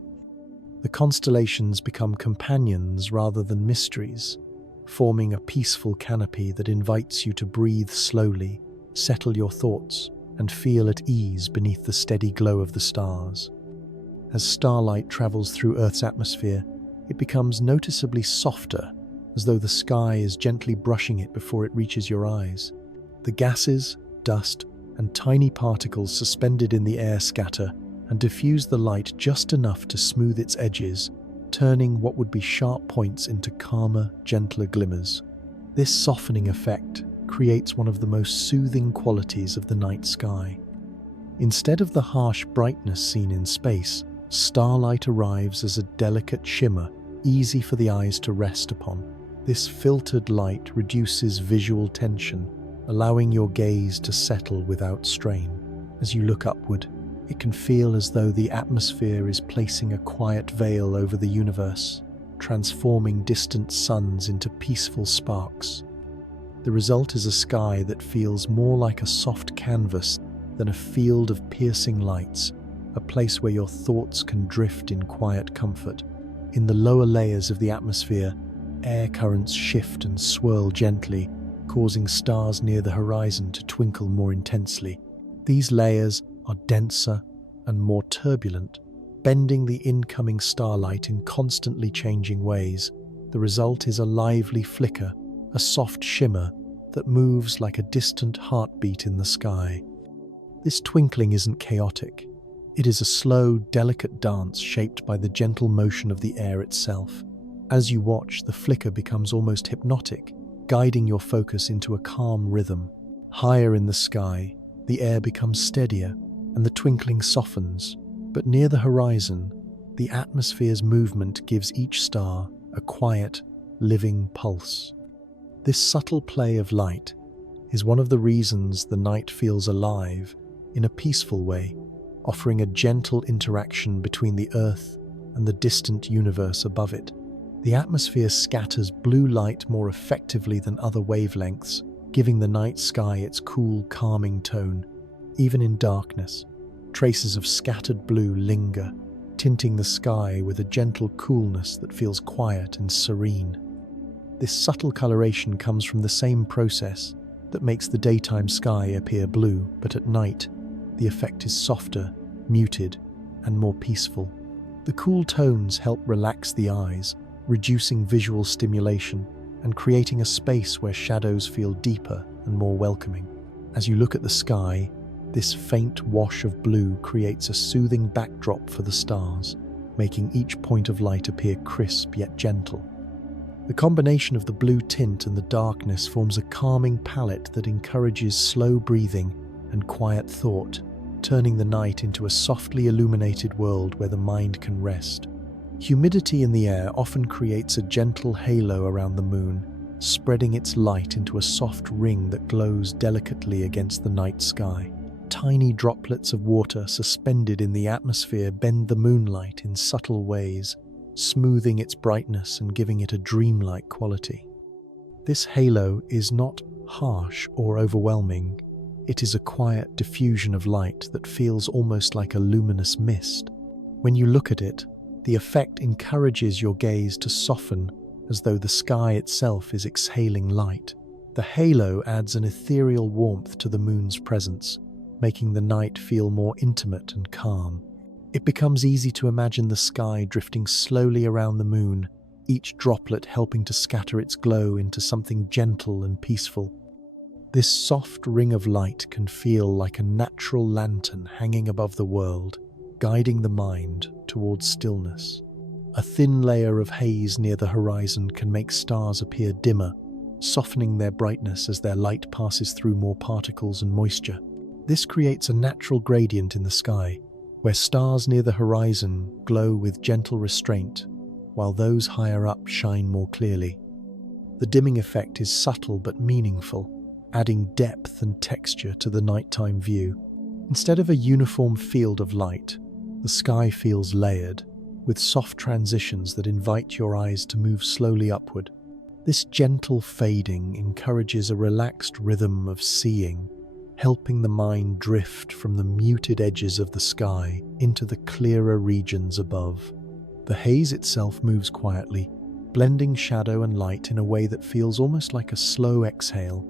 The constellations become companions rather than mysteries, forming a peaceful canopy that invites you to breathe slowly, settle your thoughts, and feel at ease beneath the steady glow of the stars. As starlight travels through Earth's atmosphere, it becomes noticeably softer, as though the sky is gently brushing it before it reaches your eyes. The gases, dust, and tiny particles suspended in the air scatter and diffuse the light just enough to smooth its edges, turning what would be sharp points into calmer, gentler glimmers. This softening effect creates one of the most soothing qualities of the night sky. Instead of the harsh brightness seen in space, starlight arrives as a delicate shimmer, easy for the eyes to rest upon. This filtered light reduces visual tension, allowing your gaze to settle without strain. As you look upward, it can feel as though the atmosphere is placing a quiet veil over the universe, transforming distant suns into peaceful sparks. The result is a sky that feels more like a soft canvas than a field of piercing lights, a place where your thoughts can drift in quiet comfort. In the lower layers of the atmosphere, air currents shift and swirl gently, causing stars near the horizon to twinkle more intensely. These layers are denser and more turbulent, bending the incoming starlight in constantly changing ways. The result is a lively flicker, a soft shimmer that moves like a distant heartbeat in the sky. This twinkling isn't chaotic. It is a slow, delicate dance shaped by the gentle motion of the air itself. As you watch, the flicker becomes almost hypnotic, guiding your focus into a calm rhythm. Higher in the sky, the air becomes steadier and the twinkling softens, but near the horizon, the atmosphere's movement gives each star a quiet, living pulse. This subtle play of light is one of the reasons the night feels alive in a peaceful way, offering a gentle interaction between the Earth and the distant universe above it. The atmosphere scatters blue light more effectively than other wavelengths, giving the night sky its cool, calming tone. Even in darkness, traces of scattered blue linger, tinting the sky with a gentle coolness that feels quiet and serene. This subtle coloration comes from the same process that makes the daytime sky appear blue, but at night, the effect is softer, muted, and more peaceful. The cool tones help relax the eyes, reducing visual stimulation and creating a space where shadows feel deeper and more welcoming. As you look at the sky, this faint wash of blue creates a soothing backdrop for the stars, making each point of light appear crisp yet gentle. The combination of the blue tint and the darkness forms a calming palette that encourages slow breathing and quiet thought, turning the night into a softly illuminated world where the mind can rest. Humidity in the air often creates a gentle halo around the moon, spreading its light into a soft ring that glows delicately against the night sky. Tiny droplets of water suspended in the atmosphere bend the moonlight in subtle ways, smoothing its brightness and giving it a dreamlike quality. This halo is not harsh or overwhelming. It is a quiet diffusion of light that feels almost like a luminous mist. When you look at it, the effect encourages your gaze to soften, as though the sky itself is exhaling light. The halo adds an ethereal warmth to the moon's presence, making the night feel more intimate and calm. It becomes easy to imagine the sky drifting slowly around the moon, each droplet helping to scatter its glow into something gentle and peaceful. This soft ring of light can feel like a natural lantern hanging above the world, guiding the mind towards stillness. A thin layer of haze near the horizon can make stars appear dimmer, softening their brightness as their light passes through more particles and moisture. This creates a natural gradient in the sky, where stars near the horizon glow with gentle restraint, while those higher up shine more clearly. The dimming effect is subtle but meaningful, adding depth and texture to the nighttime view. Instead of a uniform field of light, the sky feels layered, with soft transitions that invite your eyes to move slowly upward. This gentle fading encourages a relaxed rhythm of seeing, helping the mind drift from the muted edges of the sky into the clearer regions above. The haze itself moves quietly, blending shadow and light in a way that feels almost like a slow exhale.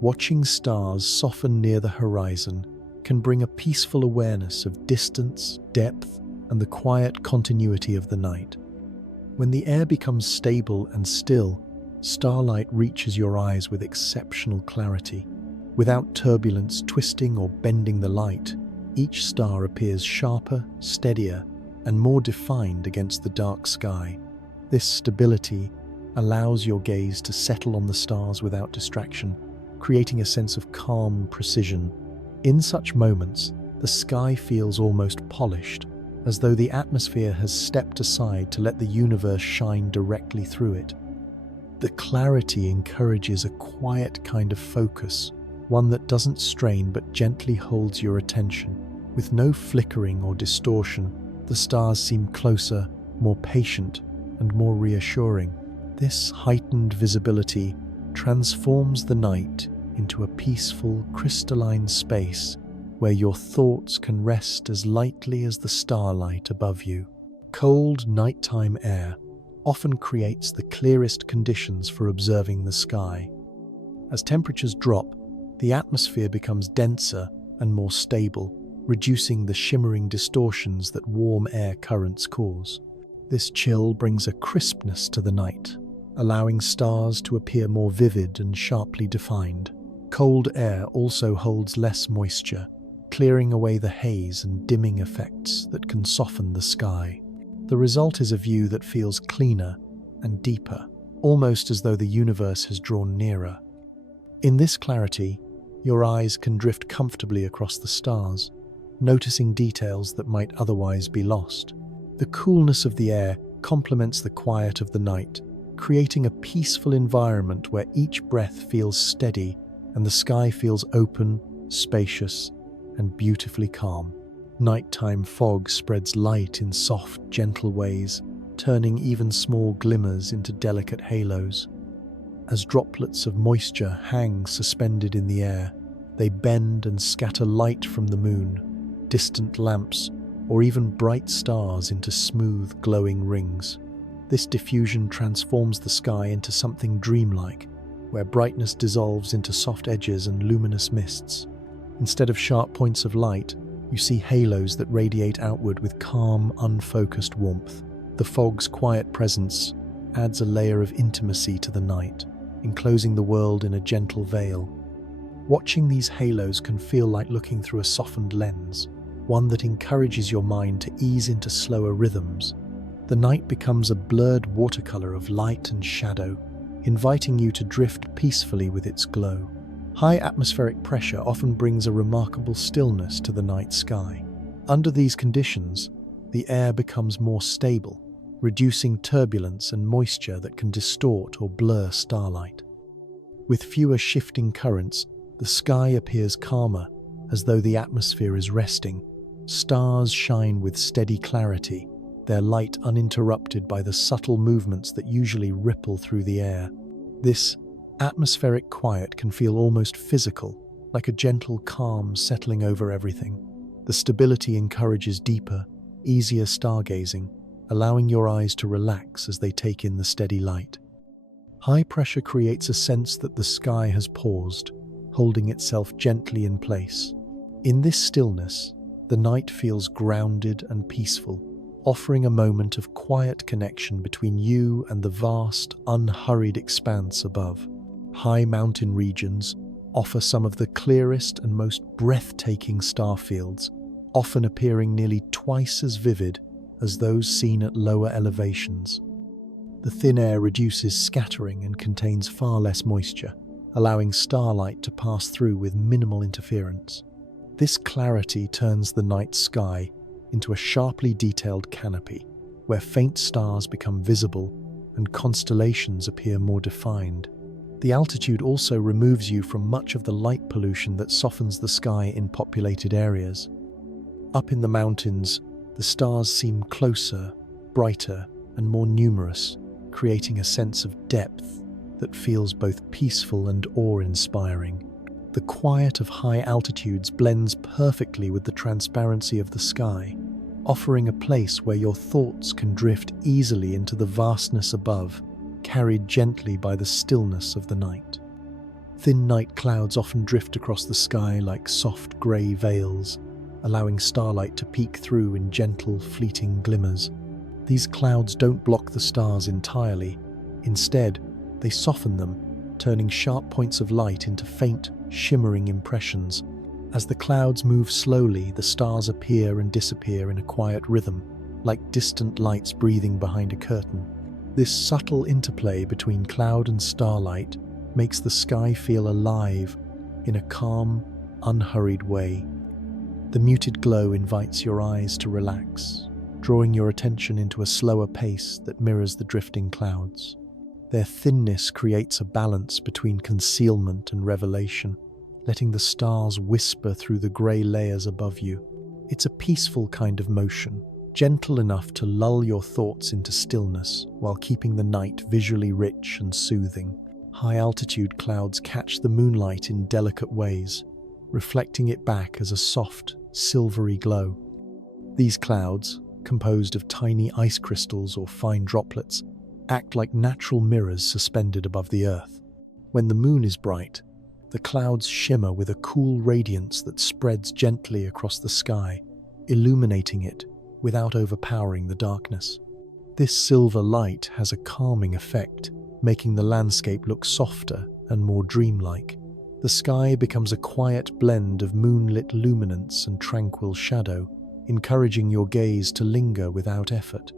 Watching stars soften near the horizon can bring a peaceful awareness of distance, depth, and the quiet continuity of the night. When the air becomes stable and still, starlight reaches your eyes with exceptional clarity. Without turbulence twisting or bending the light, each star appears sharper, steadier, and more defined against the dark sky. This stability allows your gaze to settle on the stars without distraction, creating a sense of calm precision. In such moments, the sky feels almost polished, as though the atmosphere has stepped aside to let the universe shine directly through it. The clarity encourages a quiet kind of focus, one that doesn't strain but gently holds your attention. With no flickering or distortion, the stars seem closer, more patient, and more reassuring. This heightened visibility transforms the night into a peaceful, crystalline space where your thoughts can rest as lightly as the starlight above you. Cold nighttime air often creates the clearest conditions for observing the sky. As temperatures drop, the atmosphere becomes denser and more stable, reducing the shimmering distortions that warm air currents cause. This chill brings a crispness to the night, allowing stars to appear more vivid and sharply defined. Cold air also holds less moisture, clearing away the haze and dimming effects that can soften the sky. The result is a view that feels cleaner and deeper, almost as though the universe has drawn nearer. In this clarity, your eyes can drift comfortably across the stars, noticing details that might otherwise be lost. The coolness of the air complements the quiet of the night, creating a peaceful environment where each breath feels steady and the sky feels open, spacious, and beautifully calm. Nighttime fog spreads light in soft, gentle ways, turning even small glimmers into delicate halos. As droplets of moisture hang suspended in the air, they bend and scatter light from the moon, distant lamps, or even bright stars into smooth, glowing rings. This diffusion transforms the sky into something dreamlike, where brightness dissolves into soft edges and luminous mists. Instead of sharp points of light, you see halos that radiate outward with calm, unfocused warmth. The fog's quiet presence adds a layer of intimacy to the night, enclosing the world in a gentle veil. Watching these halos can feel like looking through a softened lens, one that encourages your mind to ease into slower rhythms. The night becomes a blurred watercolor of light and shadow, inviting you to drift peacefully with its glow. High atmospheric pressure often brings a remarkable stillness to the night sky. Under these conditions, the air becomes more stable, reducing turbulence and moisture that can distort or blur starlight. With fewer shifting currents, the sky appears calmer, as though the atmosphere is resting. Stars shine with steady clarity, their light uninterrupted by the subtle movements that usually ripple through the air. This atmospheric quiet can feel almost physical, like a gentle calm settling over everything. The stability encourages deeper, easier stargazing, allowing your eyes to relax as they take in the steady light. High pressure creates a sense that the sky has paused, holding itself gently in place. In this stillness, the night feels grounded and peaceful, offering a moment of quiet connection between you and the vast, unhurried expanse above. High mountain regions offer some of the clearest and most breathtaking star fields, often appearing nearly twice as vivid as those seen at lower elevations. The thin air reduces scattering and contains far less moisture, allowing starlight to pass through with minimal interference. This clarity turns the night sky into a sharply detailed canopy, where faint stars become visible and constellations appear more defined. The altitude also removes you from much of the light pollution that softens the sky in populated areas. Up in the mountains, the stars seem closer, brighter, and more numerous, creating a sense of depth that feels both peaceful and awe-inspiring. The quiet of high altitudes blends perfectly with the transparency of the sky, offering a place where your thoughts can drift easily into the vastness above, carried gently by the stillness of the night. Thin night clouds often drift across the sky like soft grey veils, allowing starlight to peek through in gentle, fleeting glimmers. These clouds don't block the stars entirely. Instead, they soften them, turning sharp points of light into faint, shimmering impressions. As the clouds move slowly, the stars appear and disappear in a quiet rhythm, like distant lights breathing behind a curtain. This subtle interplay between cloud and starlight makes the sky feel alive in a calm, unhurried way. The muted glow invites your eyes to relax, drawing your attention into a slower pace that mirrors the drifting clouds. Their thinness creates a balance between concealment and revelation, letting the stars whisper through the grey layers above you. It's a peaceful kind of motion, gentle enough to lull your thoughts into stillness while keeping the night visually rich and soothing. High-altitude clouds catch the moonlight in delicate ways, reflecting it back as a soft, silvery glow. These clouds, composed of tiny ice crystals or fine droplets, act like natural mirrors suspended above the earth. When the moon is bright, the clouds shimmer with a cool radiance that spreads gently across the sky, illuminating it without overpowering the darkness. This silver light has a calming effect, making the landscape look softer and more dreamlike. The sky becomes a quiet blend of moonlit luminance and tranquil shadow, encouraging your gaze to linger without effort.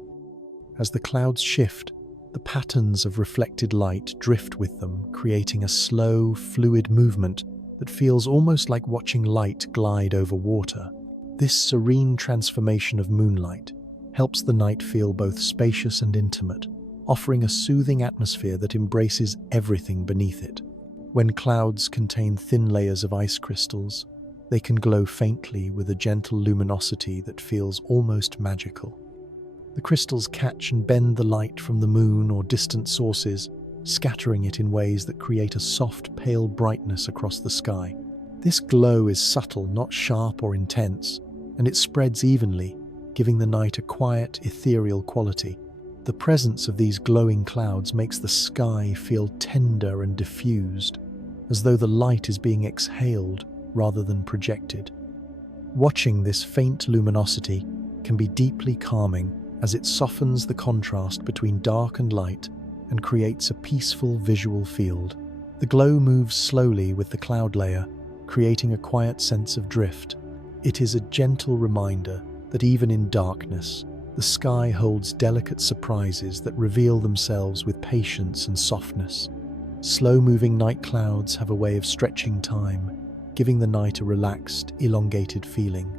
As the clouds shift, the patterns of reflected light drift with them, creating a slow, fluid movement that feels almost like watching light glide over water. This serene transformation of moonlight helps the night feel both spacious and intimate, offering a soothing atmosphere that embraces everything beneath it. When clouds contain thin layers of ice crystals, they can glow faintly with a gentle luminosity that feels almost magical. The crystals catch and bend the light from the moon or distant sources, scattering it in ways that create a soft, pale brightness across the sky. This glow is subtle, not sharp or intense, and it spreads evenly, giving the night a quiet, ethereal quality. The presence of these glowing clouds makes the sky feel tender and diffused, as though the light is being exhaled rather than projected. Watching this faint luminosity can be deeply calming, as it softens the contrast between dark and light and creates a peaceful visual field. The glow moves slowly with the cloud layer, creating a quiet sense of drift. It is a gentle reminder that even in darkness, The sky holds delicate surprises that reveal themselves with patience and softness. Slow-moving night clouds have a way of stretching time, giving the night a relaxed, elongated feeling.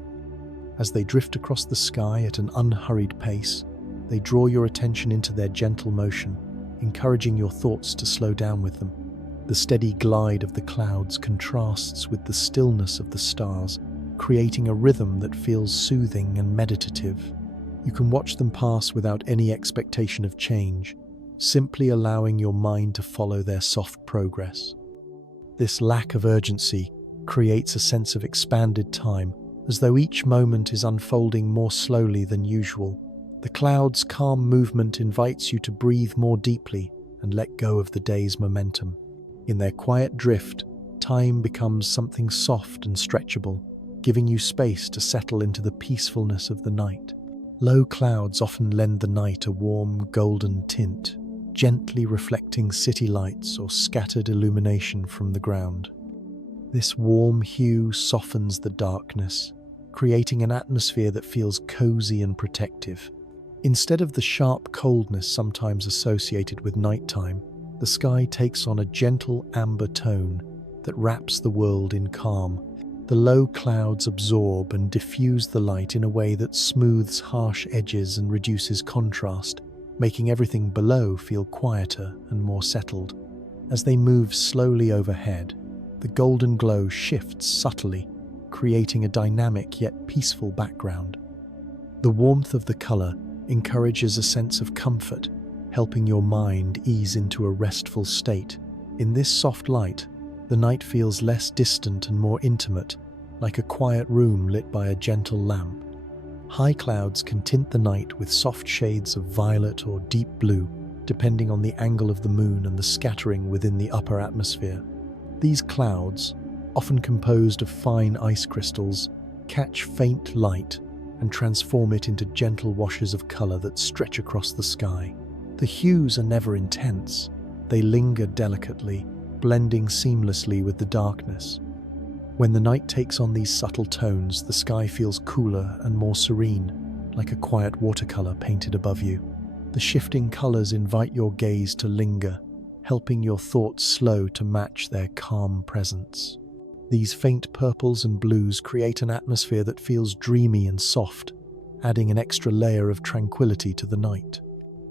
As they drift across the sky at an unhurried pace, they draw your attention into their gentle motion, encouraging your thoughts to slow down with them. The steady glide of the clouds contrasts with the stillness of the stars, creating a rhythm that feels soothing and meditative. You can watch them pass without any expectation of change, simply allowing your mind to follow their soft progress. This lack of urgency creates a sense of expanded time, as though each moment is unfolding more slowly than usual. The clouds' calm movement invites you to breathe more deeply and let go of the day's momentum. In their quiet drift, time becomes something soft and stretchable, giving you space to settle into the peacefulness of the night. Low clouds often lend the night a warm, golden tint, gently reflecting city lights or scattered illumination from the ground. This warm hue softens the darkness, creating an atmosphere that feels cozy and protective. Instead of the sharp coldness sometimes associated with nighttime, the sky takes on a gentle amber tone that wraps the world in calm. The low clouds absorb and diffuse the light in a way that smooths harsh edges and reduces contrast, making everything below feel quieter and more settled. As they move slowly overhead, the golden glow shifts subtly, creating a dynamic yet peaceful background. The warmth of the color encourages a sense of comfort, helping your mind ease into a restful state. In this soft light, the night feels less distant and more intimate, like a quiet room lit by a gentle lamp. High clouds can tint the night with soft shades of violet or deep blue, depending on the angle of the moon and the scattering within the upper atmosphere. These clouds, often composed of fine ice crystals, catch faint light and transform it into gentle washes of color that stretch across the sky. The hues are never intense. They linger delicately, blending seamlessly with the darkness. When the night takes on these subtle tones, the sky feels cooler and more serene, like a quiet watercolor painted above you. The shifting colors invite your gaze to linger, helping your thoughts slow to match their calm presence. These faint purples and blues create an atmosphere that feels dreamy and soft, adding an extra layer of tranquility to the night.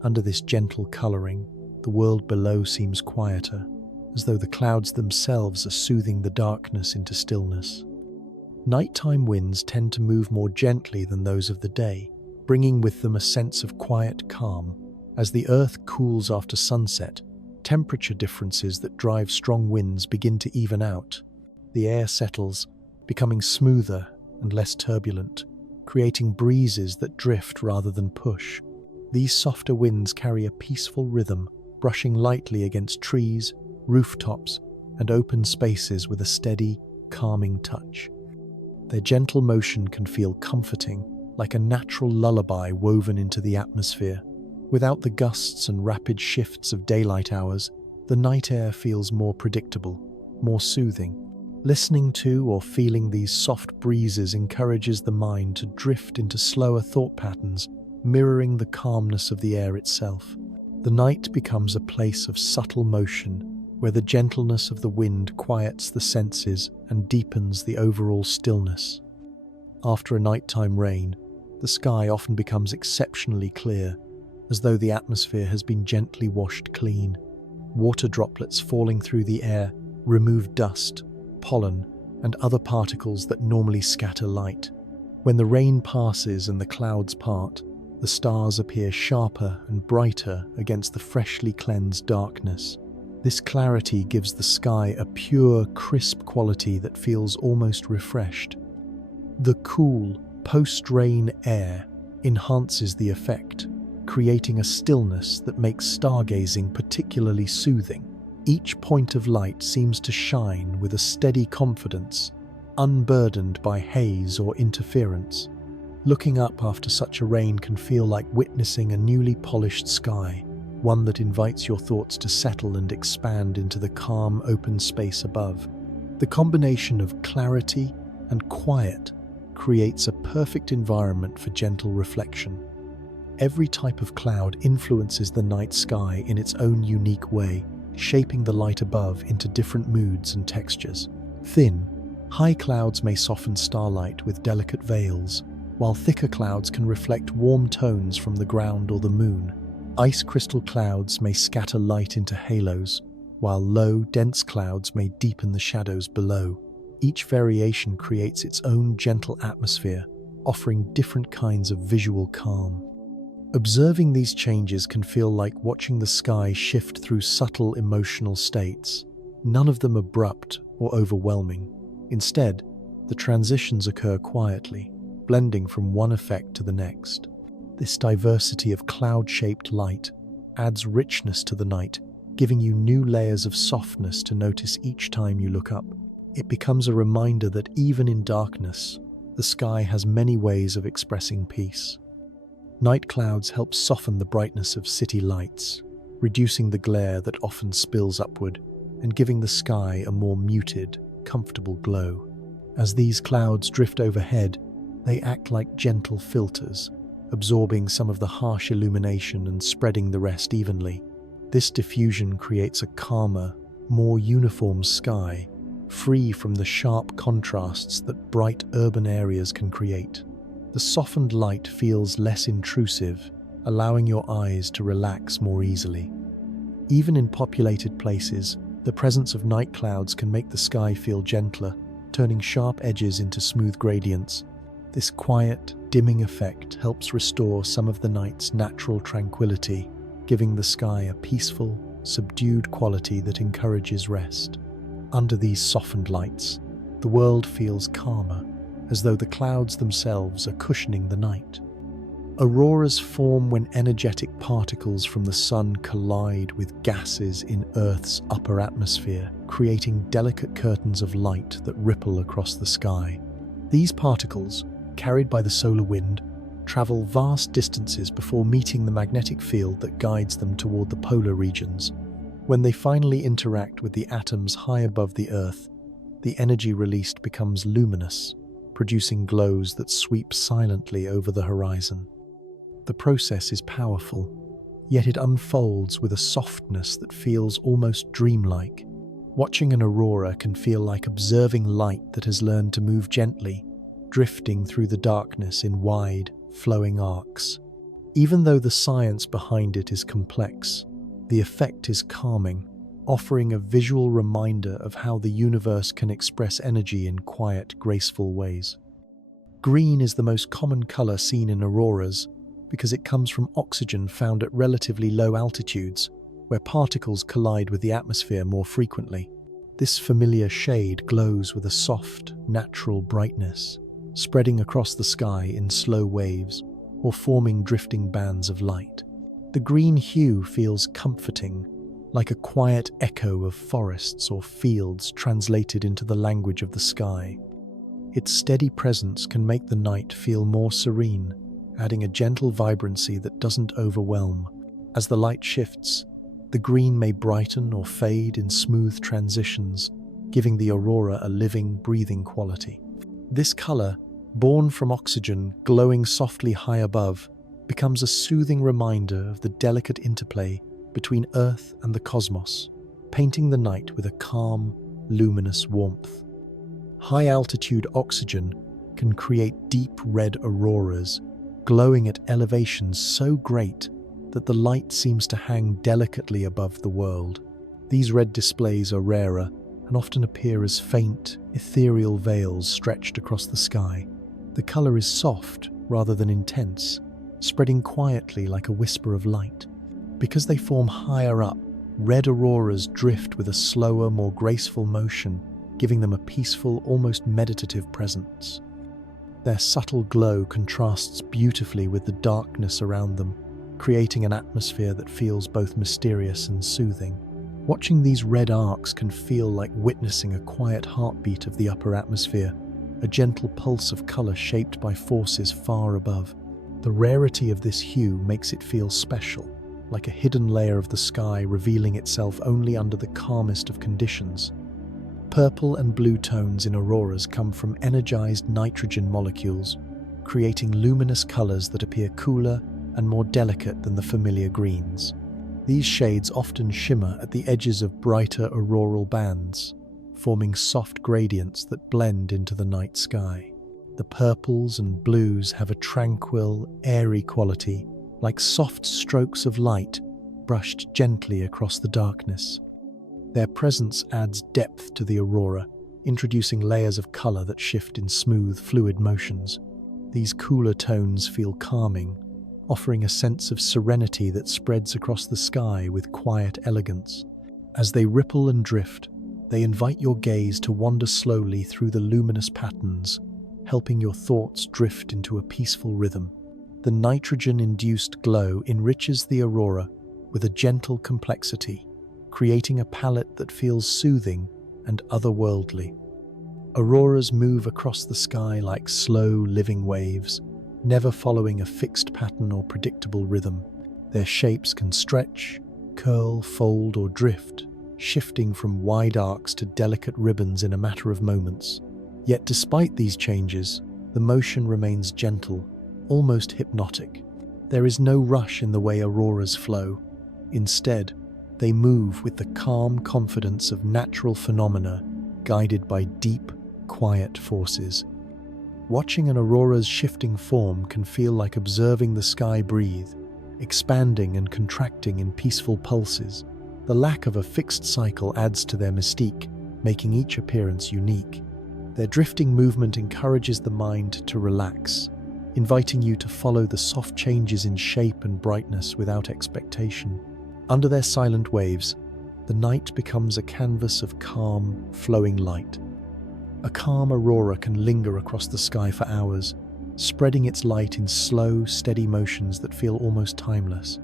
Under this gentle coloring, the world below seems quieter, as though the clouds themselves are soothing the darkness into stillness. Nighttime winds tend to move more gently than those of the day, bringing with them a sense of quiet calm. As the earth cools after sunset, temperature differences that drive strong winds begin to even out. The air settles, becoming smoother and less turbulent, creating breezes that drift rather than push. These softer winds carry a peaceful rhythm, brushing lightly against trees, rooftops, and open spaces with a steady, calming touch. Their gentle motion can feel comforting, like a natural lullaby woven into the atmosphere. Without the gusts and rapid shifts of daylight hours, the night air feels more predictable, more soothing. Listening to or feeling these soft breezes encourages the mind to drift into slower thought patterns, mirroring the calmness of the air itself. The night becomes a place of subtle motion, where the gentleness of the wind quiets the senses and deepens the overall stillness. After a nighttime rain, the sky often becomes exceptionally clear, as though the atmosphere has been gently washed clean. Water droplets falling through the air remove dust, pollen, and other particles that normally scatter light. When the rain passes and the clouds part, the stars appear sharper and brighter against the freshly cleansed darkness. This clarity gives the sky a pure, crisp quality that feels almost refreshed. The cool, post-rain air enhances the effect, creating a stillness that makes stargazing particularly soothing. Each point of light seems to shine with a steady confidence, unburdened by haze or interference. Looking up after such a rain can feel like witnessing a newly polished sky, one that invites your thoughts to settle and expand into the calm, open space above. The combination of clarity and quiet creates a perfect environment for gentle reflection. Every type of cloud influences the night sky in its own unique way, shaping the light above into different moods and textures. Thin, high clouds may soften starlight with delicate veils, while thicker clouds can reflect warm tones from the ground or the moon. Ice crystal clouds may scatter light into halos, while low, dense clouds may deepen the shadows below. Each variation creates its own gentle atmosphere, offering different kinds of visual calm. Observing these changes can feel like watching the sky shift through subtle emotional states, none of them abrupt or overwhelming. Instead, the transitions occur quietly, blending from one effect to the next. This diversity of cloud-shaped light adds richness to the night, giving you new layers of softness to notice each time you look up. It becomes a reminder that even in darkness, the sky has many ways of expressing peace. Night clouds help soften the brightness of city lights, reducing the glare that often spills upward and giving the sky a more muted, comfortable glow. As these clouds drift overhead, they act like gentle filters, absorbing some of the harsh illumination and spreading the rest evenly. This diffusion creates a calmer, more uniform sky, free from the sharp contrasts that bright urban areas can create. The softened light feels less intrusive, allowing your eyes to relax more easily. Even in populated places, the presence of night clouds can make the sky feel gentler, turning sharp edges into smooth gradients. This quiet, dimming effect helps restore some of the night's natural tranquility, giving the sky a peaceful, subdued quality that encourages rest. Under these softened lights, the world feels calmer, as though the clouds themselves are cushioning the night. Auroras form when energetic particles from the sun collide with gases in Earth's upper atmosphere, creating delicate curtains of light that ripple across the sky. These particles, carried by the solar wind, travel vast distances before meeting the magnetic field that guides them toward the polar regions. When they finally interact with the atoms high above the Earth, the energy released becomes luminous, producing glows that sweep silently over the horizon. The process is powerful, yet it unfolds with a softness that feels almost dreamlike. Watching an aurora can feel like observing light that has learned to move gently, drifting through the darkness in wide, flowing arcs. Even though the science behind it is complex, the effect is calming, offering a visual reminder of how the universe can express energy in quiet, graceful ways. Green is the most common color seen in auroras because it comes from oxygen found at relatively low altitudes, where particles collide with the atmosphere more frequently. This familiar shade glows with a soft, natural brightness, spreading across the sky in slow waves or forming drifting bands of light. The green hue feels comforting, like a quiet echo of forests or fields translated into the language of the sky. Its steady presence can make the night feel more serene, adding a gentle vibrancy that doesn't overwhelm. As the light shifts, the green may brighten or fade in smooth transitions, giving the aurora a living, breathing quality. This color, born from oxygen glowing softly high above, becomes a soothing reminder of the delicate interplay between Earth and the cosmos, painting the night with a calm, luminous warmth. High-altitude oxygen can create deep red auroras, glowing at elevations so great that the light seems to hang delicately above the world. These red displays are rarer and often appear as faint, ethereal veils stretched across the sky. The color is soft rather than intense, spreading quietly like a whisper of light. Because they form higher up, red auroras drift with a slower, more graceful motion, giving them a peaceful, almost meditative presence. Their subtle glow contrasts beautifully with the darkness around them, creating an atmosphere that feels both mysterious and soothing. Watching these red arcs can feel like witnessing a quiet heartbeat of the upper atmosphere, a gentle pulse of color shaped by forces far above. The rarity of this hue makes it feel special, like a hidden layer of the sky revealing itself only under the calmest of conditions. Purple and blue tones in auroras come from energized nitrogen molecules, creating luminous colors that appear cooler and more delicate than the familiar greens. These shades often shimmer at the edges of brighter auroral bands, forming soft gradients that blend into the night sky. The purples and blues have a tranquil, airy quality, like soft strokes of light brushed gently across the darkness. Their presence adds depth to the aurora, introducing layers of color that shift in smooth, fluid motions. These cooler tones feel calming, offering a sense of serenity that spreads across the sky with quiet elegance. As they ripple and drift, they invite your gaze to wander slowly through the luminous patterns, helping your thoughts drift into a peaceful rhythm. The nitrogen-induced glow enriches the aurora with a gentle complexity, creating a palette that feels soothing and otherworldly. Auroras move across the sky like slow, living waves, never following a fixed pattern or predictable rhythm. Their shapes can stretch, curl, fold, or drift, shifting from wide arcs to delicate ribbons in a matter of moments. Yet despite these changes, the motion remains gentle, almost hypnotic. There is no rush in the way auroras flow. Instead, they move with the calm confidence of natural phenomena, guided by deep, quiet forces. Watching an aurora's shifting form can feel like observing the sky breathe, expanding and contracting in peaceful pulses. The lack of a fixed cycle adds to their mystique, making each appearance unique. Their drifting movement encourages the mind to relax, inviting you to follow the soft changes in shape and brightness without expectation. Under their silent waves, the night becomes a canvas of calm, flowing light. A calm aurora can linger across the sky for hours, spreading its light in slow, steady motions that feel almost timeless.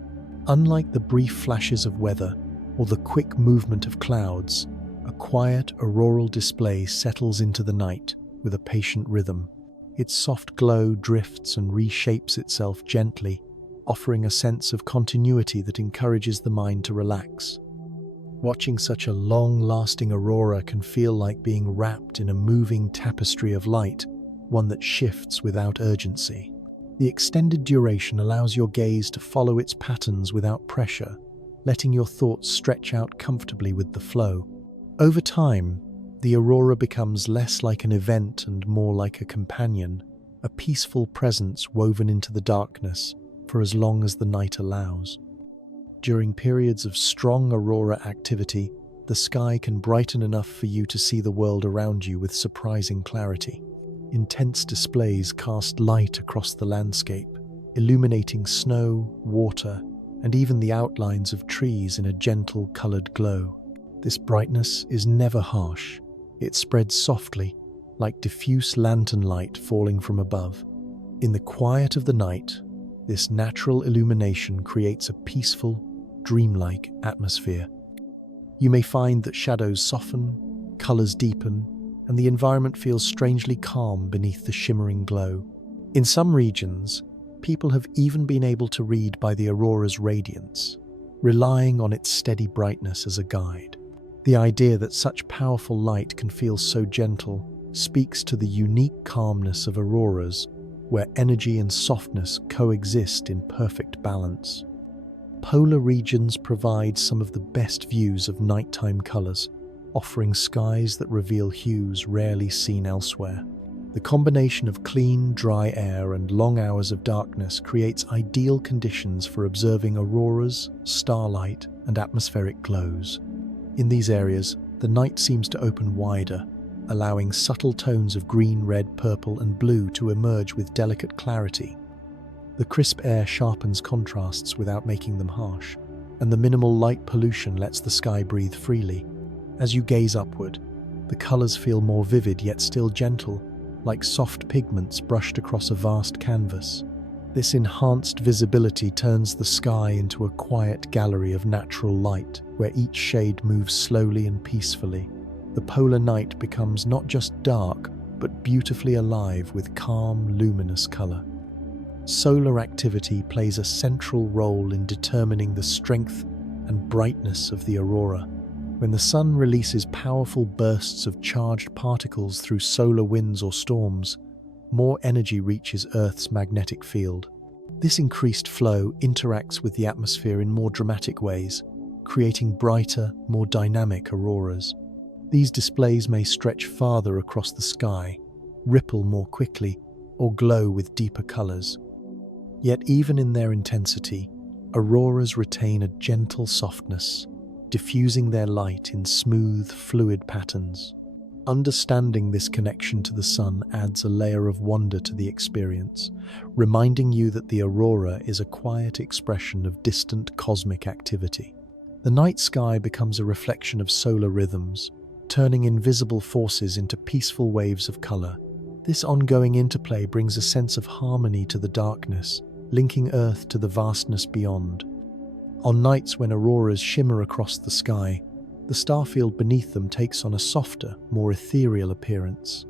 Unlike the brief flashes of weather or the quick movement of clouds, a quiet auroral display settles into the night with a patient rhythm. Its soft glow drifts and reshapes itself gently, offering a sense of continuity that encourages the mind to relax. Watching such a long-lasting aurora can feel like being wrapped in a moving tapestry of light, one that shifts without urgency. The extended duration allows your gaze to follow its patterns without pressure, letting your thoughts stretch out comfortably with the flow. Over time, the aurora becomes less like an event and more like a companion, a peaceful presence woven into the darkness for as long as the night allows. During periods of strong aurora activity, the sky can brighten enough for you to see the world around you with surprising clarity. Intense displays cast light across the landscape, illuminating snow, water, and even the outlines of trees in a gentle colored glow. This brightness is never harsh. It spreads softly, like diffuse lantern light falling from above. In the quiet of the night, this natural illumination creates a peaceful, dreamlike atmosphere. You may find that shadows soften, colors deepen, and the environment feels strangely calm beneath the shimmering glow. In some regions, people have even been able to read by the aurora's radiance, relying on its steady brightness as a guide. The idea that such powerful light can feel so gentle speaks to the unique calmness of auroras, where energy and softness coexist in perfect balance. Polar regions provide some of the best views of nighttime colors, offering skies that reveal hues rarely seen elsewhere. The combination of clean, dry air and long hours of darkness creates ideal conditions for observing auroras, starlight, and atmospheric glows. In these areas, the night seems to open wider, allowing subtle tones of green, red, purple, and blue to emerge with delicate clarity. The crisp air sharpens contrasts without making them harsh, and the minimal light pollution lets the sky breathe freely. As you gaze upward, the colors feel more vivid yet still gentle, like soft pigments brushed across a vast canvas. This enhanced visibility turns the sky into a quiet gallery of natural light, where each shade moves slowly and peacefully. The polar night becomes not just dark, but beautifully alive with calm, luminous color. Solar activity plays a central role in determining the strength and brightness of the aurora. When the sun releases powerful bursts of charged particles through solar winds or storms, more energy reaches Earth's magnetic field. This increased flow interacts with the atmosphere in more dramatic ways, creating brighter, more dynamic auroras. These displays may stretch farther across the sky, ripple more quickly, or glow with deeper colors. Yet even in their intensity, auroras retain a gentle softness, diffusing their light in smooth, fluid patterns. Understanding this connection to the sun adds a layer of wonder to the experience, reminding you that the aurora is a quiet expression of distant cosmic activity. The night sky becomes a reflection of solar rhythms, turning invisible forces into peaceful waves of color. This ongoing interplay brings a sense of harmony to the darkness, linking Earth to the vastness beyond. On nights when auroras shimmer across the sky, the starfield beneath them takes on a softer, more ethereal appearance.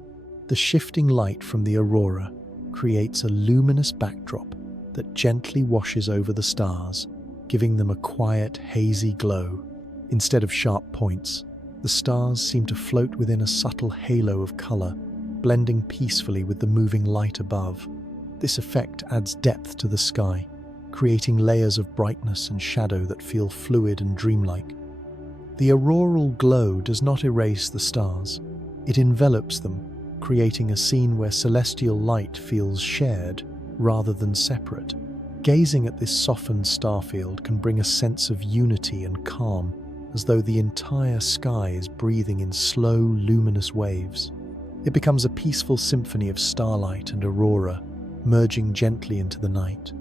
The shifting light from the aurora creates a luminous backdrop that gently washes over the stars, giving them a quiet, hazy glow. Instead of sharp points, the stars seem to float within a subtle halo of color, blending peacefully with the moving light above. This effect adds depth to the sky, creating layers of brightness and shadow that feel fluid and dreamlike. The auroral glow does not erase the stars. It envelops them, creating a scene where celestial light feels shared rather than separate. Gazing at this softened starfield can bring a sense of unity and calm, as though the entire sky is breathing in slow, luminous waves. It becomes a peaceful symphony of starlight and aurora, merging gently into the night.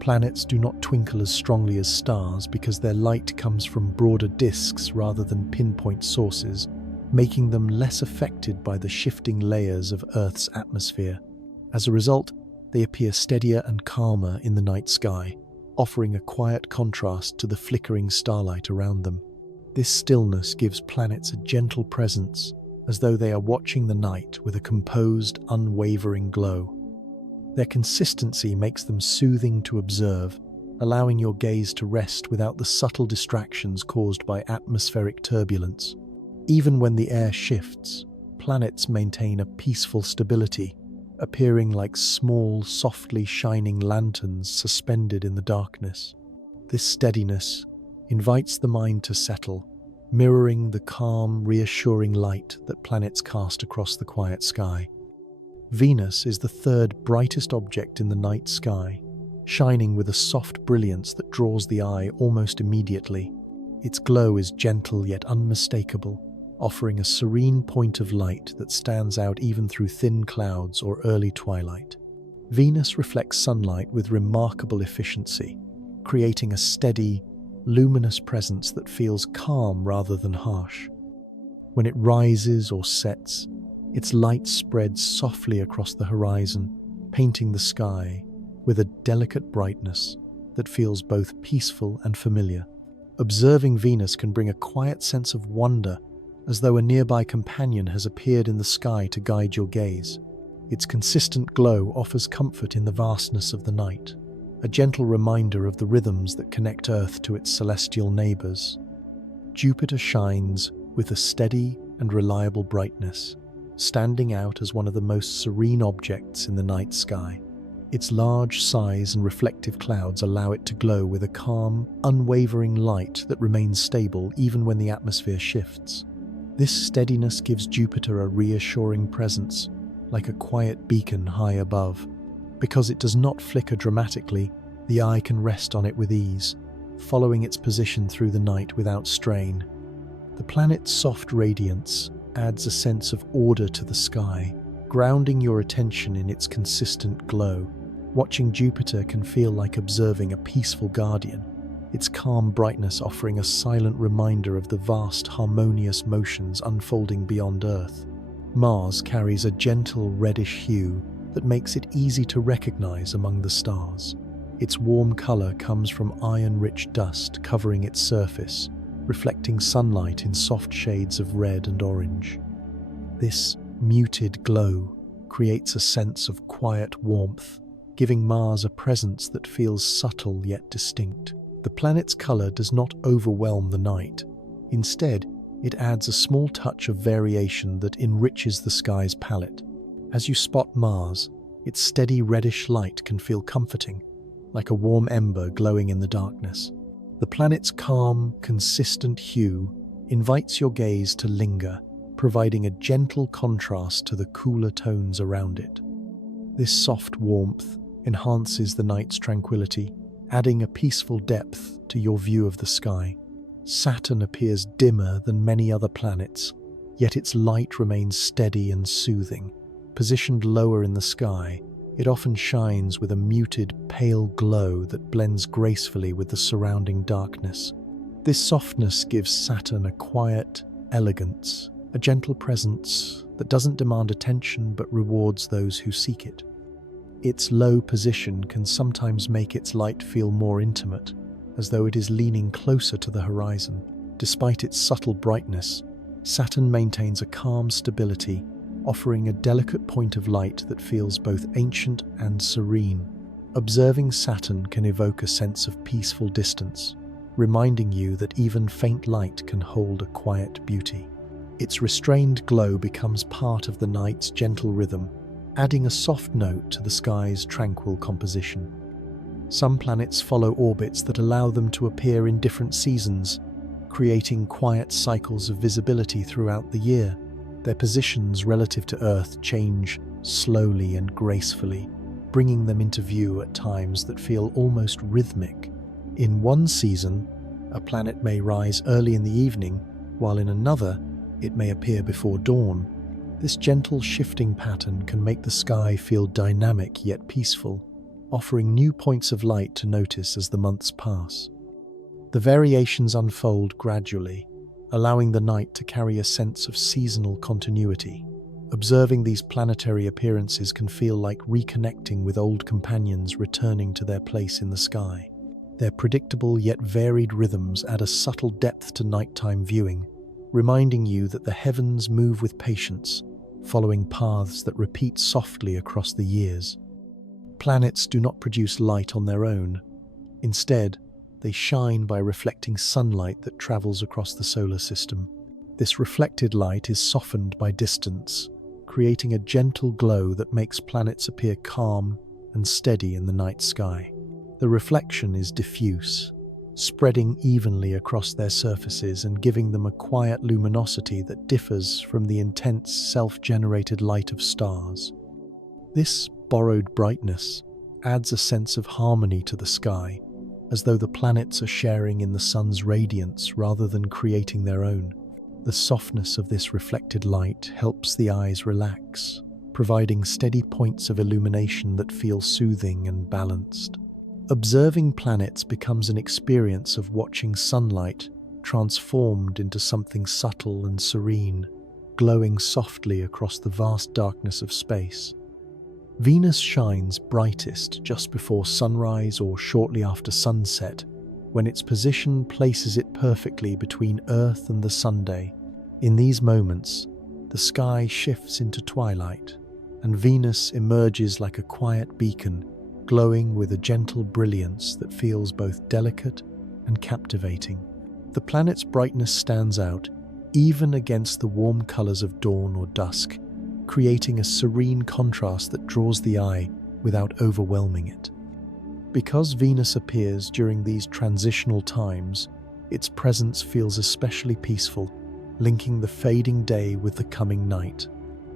Planets do not twinkle as strongly as stars because their light comes from broader disks rather than pinpoint sources, making them less affected by the shifting layers of Earth's atmosphere. As a result, they appear steadier and calmer in the night sky, offering a quiet contrast to the flickering starlight around them. This stillness gives planets a gentle presence, as though they are watching the night with a composed, unwavering glow. Their consistency makes them soothing to observe, allowing your gaze to rest without the subtle distractions caused by atmospheric turbulence. Even when the air shifts, planets maintain a peaceful stability, appearing like small, softly shining lanterns suspended in the darkness. This steadiness invites the mind to settle, mirroring the calm, reassuring light that planets cast across the quiet sky. Venus is the third brightest object in the night sky, shining with a soft brilliance that draws the eye almost immediately. Its glow is gentle yet unmistakable, offering a serene point of light that stands out even through thin clouds or early twilight. Venus reflects sunlight with remarkable efficiency, creating a steady, luminous presence that feels calm rather than harsh. When it rises or sets, its light spreads softly across the horizon, painting the sky with a delicate brightness that feels both peaceful and familiar. Observing Venus can bring a quiet sense of wonder, as though a nearby companion has appeared in the sky to guide your gaze. Its consistent glow offers comfort in the vastness of the night, a gentle reminder of the rhythms that connect Earth to its celestial neighbors. Jupiter shines with a steady and reliable brightness, standing out as one of the most serene objects in the night sky. Its large size and reflective clouds allow it to glow with a calm, unwavering light that remains stable even when the atmosphere shifts. This steadiness gives Jupiter a reassuring presence, like a quiet beacon high above. Because it does not flicker dramatically, the eye can rest on it with ease, following its position through the night without strain. The planet's soft radiance adds a sense of order to the sky, grounding your attention in its consistent glow. Watching Jupiter can feel like observing a peaceful guardian, its calm brightness offering a silent reminder of the vast, harmonious motions unfolding beyond Earth. Mars carries a gentle reddish hue that makes it easy to recognize among the stars. Its warm color comes from iron-rich dust covering its surface, reflecting sunlight in soft shades of red and orange. This muted glow creates a sense of quiet warmth, giving Mars a presence that feels subtle yet distinct. The planet's color does not overwhelm the night. Instead, it adds a small touch of variation that enriches the sky's palette. As you spot Mars, its steady reddish light can feel comforting, like a warm ember glowing in the darkness. The planet's calm, consistent hue invites your gaze to linger, providing a gentle contrast to the cooler tones around it. This soft warmth enhances the night's tranquility, adding a peaceful depth to your view of the sky. Saturn appears dimmer than many other planets, yet its light remains steady and soothing. Positioned lower in the sky, it often shines with a muted, pale glow that blends gracefully with the surrounding darkness. This softness gives Saturn a quiet elegance, a gentle presence that doesn't demand attention but rewards those who seek it. Its low position can sometimes make its light feel more intimate, as though it is leaning closer to the horizon. Despite its subtle brightness, Saturn maintains a calm stability, offering a delicate point of light that feels both ancient and serene. Observing Saturn can evoke a sense of peaceful distance, reminding you that even faint light can hold a quiet beauty. Its restrained glow becomes part of the night's gentle rhythm, adding a soft note to the sky's tranquil composition. Some planets follow orbits that allow them to appear in different seasons, creating quiet cycles of visibility throughout the year. Their positions relative to Earth change slowly and gracefully, bringing them into view at times that feel almost rhythmic. In one season, a planet may rise early in the evening, while in another, it may appear before dawn. This gentle shifting pattern can make the sky feel dynamic yet peaceful, offering new points of light to notice as the months pass. The variations unfold gradually, allowing the night to carry a sense of seasonal continuity. Observing these planetary appearances can feel like reconnecting with old companions returning to their place in the sky. Their predictable yet varied rhythms add a subtle depth to nighttime viewing, reminding you that the heavens move with patience, following paths that repeat softly across the years. Planets do not produce light on their own. Instead, they shine by reflecting sunlight that travels across the solar system. This reflected light is softened by distance, creating a gentle glow that makes planets appear calm and steady in the night sky. The reflection is diffuse, spreading evenly across their surfaces and giving them a quiet luminosity that differs from the intense self-generated light of stars. This borrowed brightness adds a sense of harmony to the sky, as though the planets are sharing in the sun's radiance rather than creating their own. The softness of this reflected light helps the eyes relax, providing steady points of illumination that feel soothing and balanced. Observing planets becomes an experience of watching sunlight transformed into something subtle and serene, glowing softly across the vast darkness of space. Venus shines brightest just before sunrise or shortly after sunset, when its position places it perfectly between Earth and the Sunday. In these moments, the sky shifts into twilight, and Venus emerges like a quiet beacon, glowing with a gentle brilliance that feels both delicate and captivating. The planet's brightness stands out, even against the warm colors of dawn or dusk, creating a serene contrast that draws the eye without overwhelming it. Because Venus appears during these transitional times, its presence feels especially peaceful, linking the fading day with the coming night.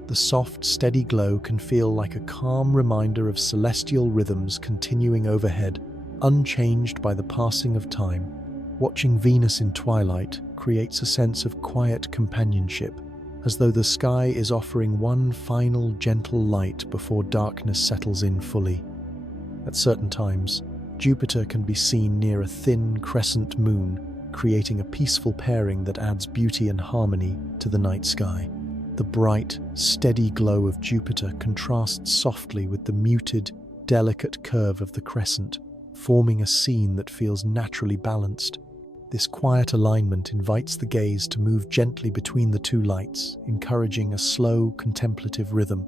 The soft, steady glow can feel like a calm reminder of celestial rhythms continuing overhead, unchanged by the passing of time. Watching Venus in twilight creates a sense of quiet companionship, as though the sky is offering one final gentle light before darkness settles in fully. At certain times, Jupiter can be seen near a thin crescent moon, creating a peaceful pairing that adds beauty and harmony to the night sky. The bright, steady glow of Jupiter contrasts softly with the muted, delicate curve of the crescent, forming a scene that feels naturally balanced. This quiet alignment invites the gaze to move gently between the two lights, encouraging a slow, contemplative rhythm.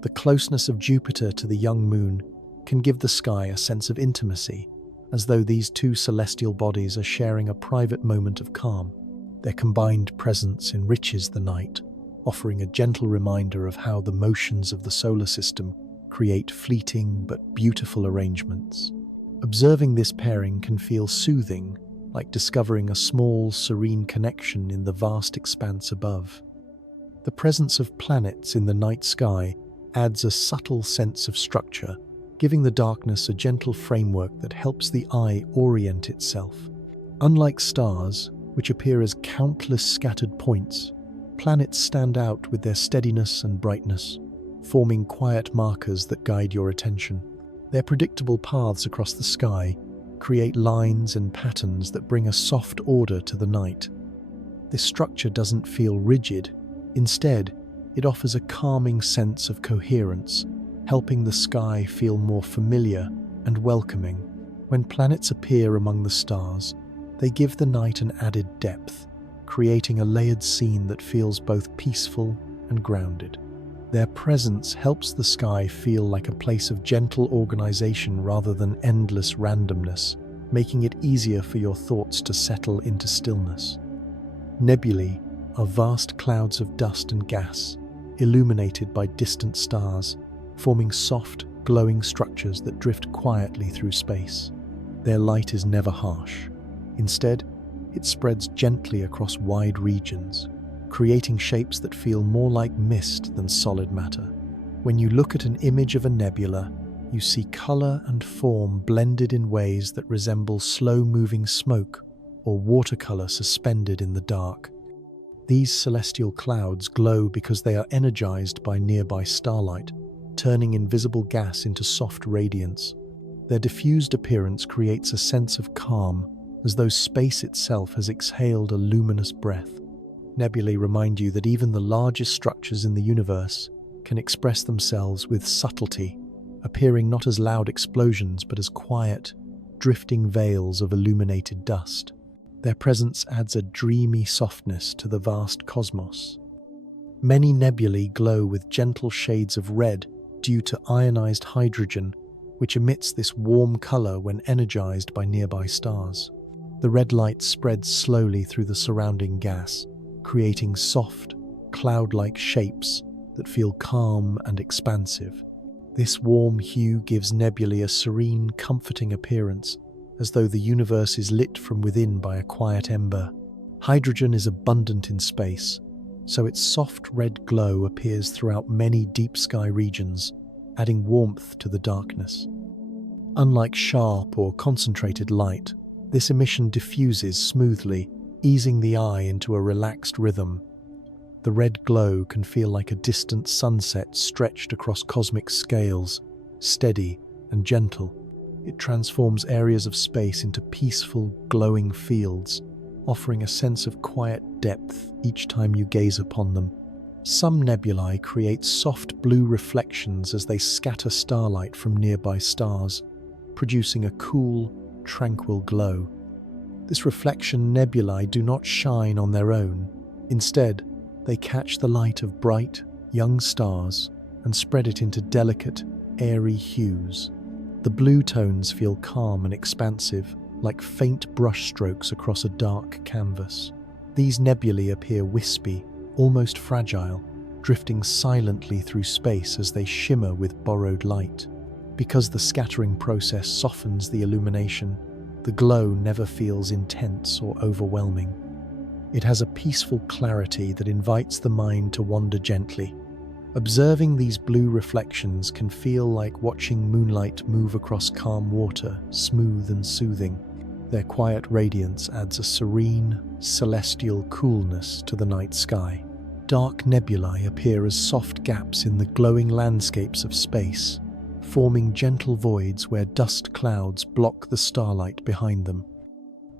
The closeness of Jupiter to the young moon can give the sky a sense of intimacy, as though these two celestial bodies are sharing a private moment of calm. Their combined presence enriches the night, offering a gentle reminder of how the motions of the solar system create fleeting but beautiful arrangements. Observing this pairing can feel soothing, like discovering a small, serene connection in the vast expanse above. The presence of planets in the night sky adds a subtle sense of structure, giving the darkness a gentle framework that helps the eye orient itself. Unlike stars, which appear as countless scattered points, planets stand out with their steadiness and brightness, forming quiet markers that guide your attention. Their predictable paths across the sky create lines and patterns that bring a soft order to the night. This structure doesn't feel rigid. Instead, it offers a calming sense of coherence, helping the sky feel more familiar and welcoming. When planets appear among the stars, they give the night an added depth, creating a layered scene that feels both peaceful and grounded. Their presence helps the sky feel like a place of gentle organization rather than endless randomness, making it easier for your thoughts to settle into stillness. Nebulae are vast clouds of dust and gas, illuminated by distant stars, forming soft, glowing structures that drift quietly through space. Their light is never harsh. Instead, it spreads gently across wide regions, creating shapes that feel more like mist than solid matter. When you look at an image of a nebula, you see color and form blended in ways that resemble slow-moving smoke or watercolor suspended in the dark. These celestial clouds glow because they are energized by nearby starlight, turning invisible gas into soft radiance. Their diffused appearance creates a sense of calm, as though space itself has exhaled a luminous breath. Nebulae remind you that even the largest structures in the universe can express themselves with subtlety, appearing not as loud explosions but as quiet, drifting veils of illuminated dust. Their presence adds a dreamy softness to the vast cosmos. Many nebulae glow with gentle shades of red due to ionized hydrogen, which emits this warm color when energized by nearby stars. The red light spreads slowly through the surrounding gas, creating soft, cloud-like shapes that feel calm and expansive. This warm hue gives nebulae a serene, comforting appearance, as though the universe is lit from within by a quiet ember. Hydrogen is abundant in space, so its soft red glow appears throughout many deep sky regions, adding warmth to the darkness. Unlike sharp or concentrated light, this emission diffuses smoothly, easing the eye into a relaxed rhythm. The red glow can feel like a distant sunset stretched across cosmic scales, steady and gentle. It transforms areas of space into peaceful, glowing fields, offering a sense of quiet depth each time you gaze upon them. Some nebulae create soft blue reflections as they scatter starlight from nearby stars, producing a cool, tranquil glow. This reflection nebulae do not shine on their own. Instead, they catch the light of bright, young stars and spread it into delicate, airy hues. The blue tones feel calm and expansive, like faint brushstrokes across a dark canvas. These nebulae appear wispy, almost fragile, drifting silently through space as they shimmer with borrowed light. Because the scattering process softens the illumination, the glow never feels intense or overwhelming. It has a peaceful clarity that invites the mind to wander gently. Observing these blue reflections can feel like watching moonlight move across calm water, smooth and soothing. Their quiet radiance adds a serene, celestial coolness to the night sky. Dark nebulae appear as soft gaps in the glowing landscapes of space, forming gentle voids where dust clouds block the starlight behind them.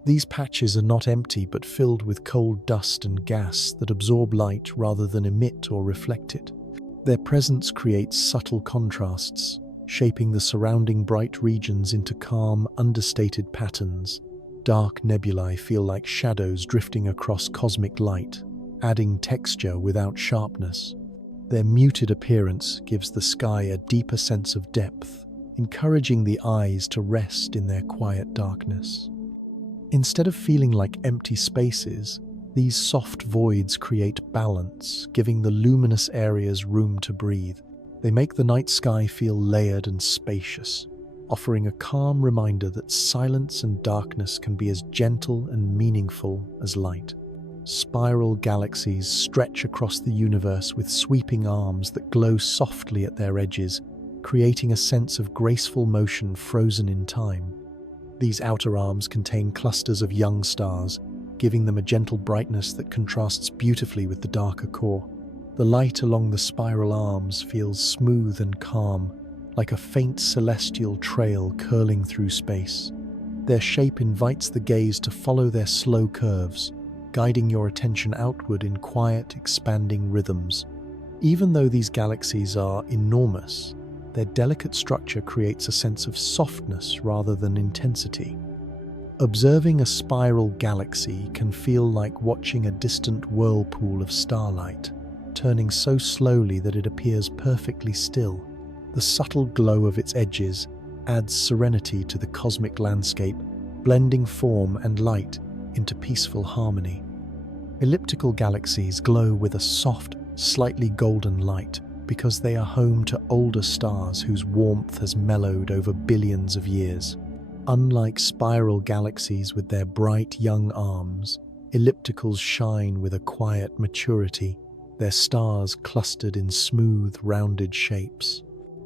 These patches are not empty but filled with cold dust and gas that absorb light rather than emit or reflect it. Their presence creates subtle contrasts, shaping the surrounding bright regions into calm, understated patterns. Dark nebulae feel like shadows drifting across cosmic light, adding texture without sharpness. Their muted appearance gives the sky a deeper sense of depth, encouraging the eyes to rest in their quiet darkness. Instead of feeling like empty spaces, these soft voids create balance, giving the luminous areas room to breathe. They make the night sky feel layered and spacious, offering a calm reminder that silence and darkness can be as gentle and meaningful as light. Spiral galaxies stretch across the universe with sweeping arms that glow softly at their edges, creating a sense of graceful motion frozen in time. These outer arms contain clusters of young stars, giving them a gentle brightness that contrasts beautifully with the darker core. The light along the spiral arms feels smooth and calm, like a faint celestial trail curling through space. Their shape invites the gaze to follow their slow curves, guiding your attention outward in quiet, expanding rhythms. Even though these galaxies are enormous, their delicate structure creates a sense of softness rather than intensity. Observing a spiral galaxy can feel like watching a distant whirlpool of starlight, turning so slowly that it appears perfectly still. The subtle glow of its edges adds serenity to the cosmic landscape, blending form and light into peaceful harmony. Elliptical galaxies glow with a soft, slightly golden light because they are home to older stars whose warmth has mellowed over billions of years. Unlike spiral galaxies with their bright young arms, ellipticals shine with a quiet maturity, their stars clustered in smooth, rounded shapes.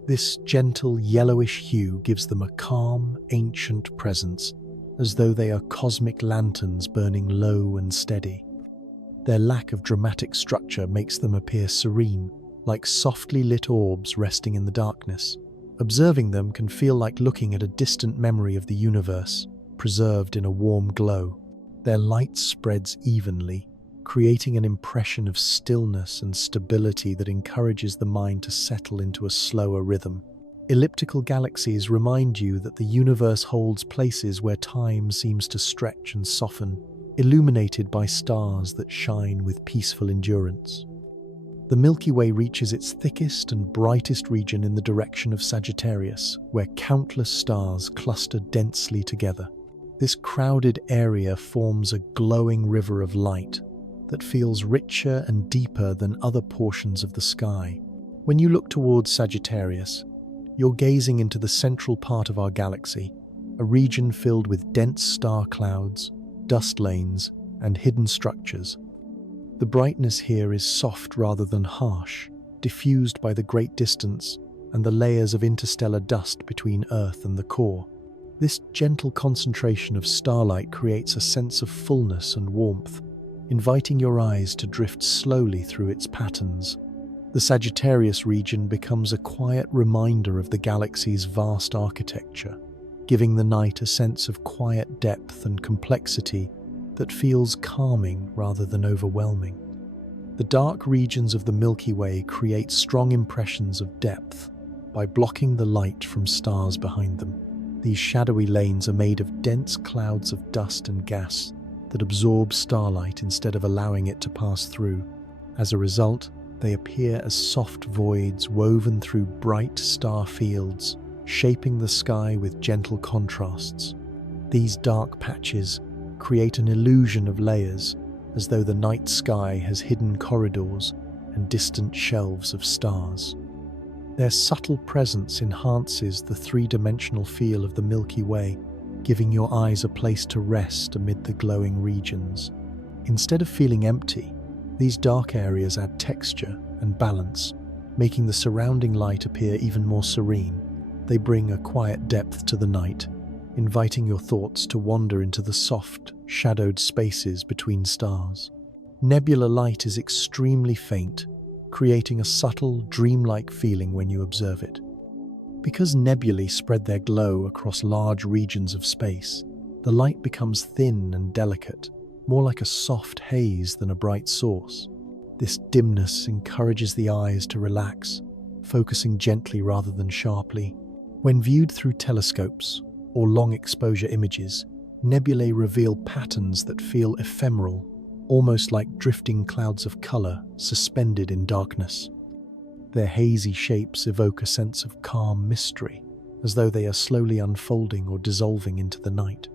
This gentle yellowish hue gives them a calm, ancient presence, as though they are cosmic lanterns burning low and steady. Their lack of dramatic structure makes them appear serene, like softly lit orbs resting in the darkness. Observing them can feel like looking at a distant memory of the universe, preserved in a warm glow. Their light spreads evenly, creating an impression of stillness and stability that encourages the mind to settle into a slower rhythm. Elliptical galaxies remind you that the universe holds places where time seems to stretch and soften, illuminated by stars that shine with peaceful endurance. The Milky Way reaches its thickest and brightest region in the direction of Sagittarius, where countless stars cluster densely together. This crowded area forms a glowing river of light that feels richer and deeper than other portions of the sky. When you look towards Sagittarius, you're gazing into the central part of our galaxy, a region filled with dense star clouds, dust lanes, and hidden structures. The brightness here is soft rather than harsh, diffused by the great distance and the layers of interstellar dust between Earth and the core. This gentle concentration of starlight creates a sense of fullness and warmth, inviting your eyes to drift slowly through its patterns. The Sagittarius region becomes a quiet reminder of the galaxy's vast architecture, giving the night a sense of quiet depth and complexity that feels calming rather than overwhelming. The dark regions of the Milky Way create strong impressions of depth by blocking the light from stars behind them. These shadowy lanes are made of dense clouds of dust and gas that absorb starlight instead of allowing it to pass through. As a result, they appear as soft voids woven through bright star fields, shaping the sky with gentle contrasts. These dark patches create an illusion of layers, as though the night sky has hidden corridors and distant shelves of stars. Their subtle presence enhances the three-dimensional feel of the Milky Way, giving your eyes a place to rest amid the glowing regions. Instead of feeling empty, these dark areas add texture and balance, making the surrounding light appear even more serene. They bring a quiet depth to the night, inviting your thoughts to wander into the soft, shadowed spaces between stars. Nebular light is extremely faint, creating a subtle, dreamlike feeling when you observe it. Because nebulae spread their glow across large regions of space, the light becomes thin and delicate, more like a soft haze than a bright source. This dimness encourages the eyes to relax, focusing gently rather than sharply. When viewed through telescopes or long-exposure images, nebulae reveal patterns that feel ephemeral, almost like drifting clouds of color suspended in darkness. Their hazy shapes evoke a sense of calm mystery, as though they are slowly unfolding or dissolving into the night.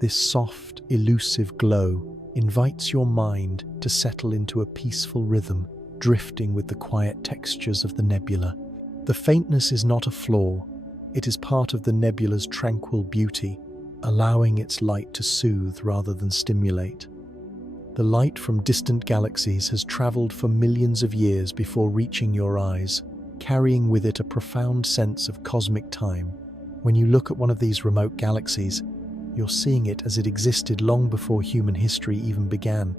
This soft, elusive glow invites your mind to settle into a peaceful rhythm, drifting with the quiet textures of the nebula. The faintness is not a flaw, It is part of the nebula's tranquil beauty, allowing its light to soothe rather than stimulate. The light from distant galaxies has traveled for millions of years before reaching your eyes, carrying with it a profound sense of cosmic time. When you look at one of these remote galaxies, you're seeing it as it existed long before human history even began.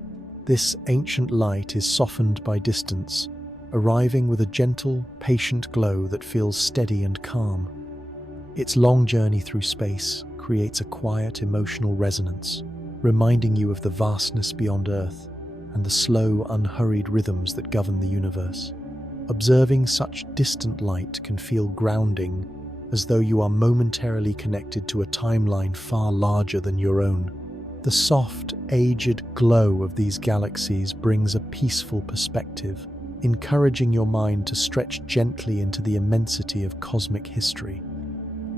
This ancient light is softened by distance, arriving with a gentle, patient glow that feels steady and calm. Its long journey through space creates a quiet, emotional resonance, reminding you of the vastness beyond Earth and the slow, unhurried rhythms that govern the universe. Observing such distant light can feel grounding, as though you are momentarily connected to a timeline far larger than your own. The soft, aged glow of these galaxies brings a peaceful perspective, encouraging your mind to stretch gently into the immensity of cosmic history.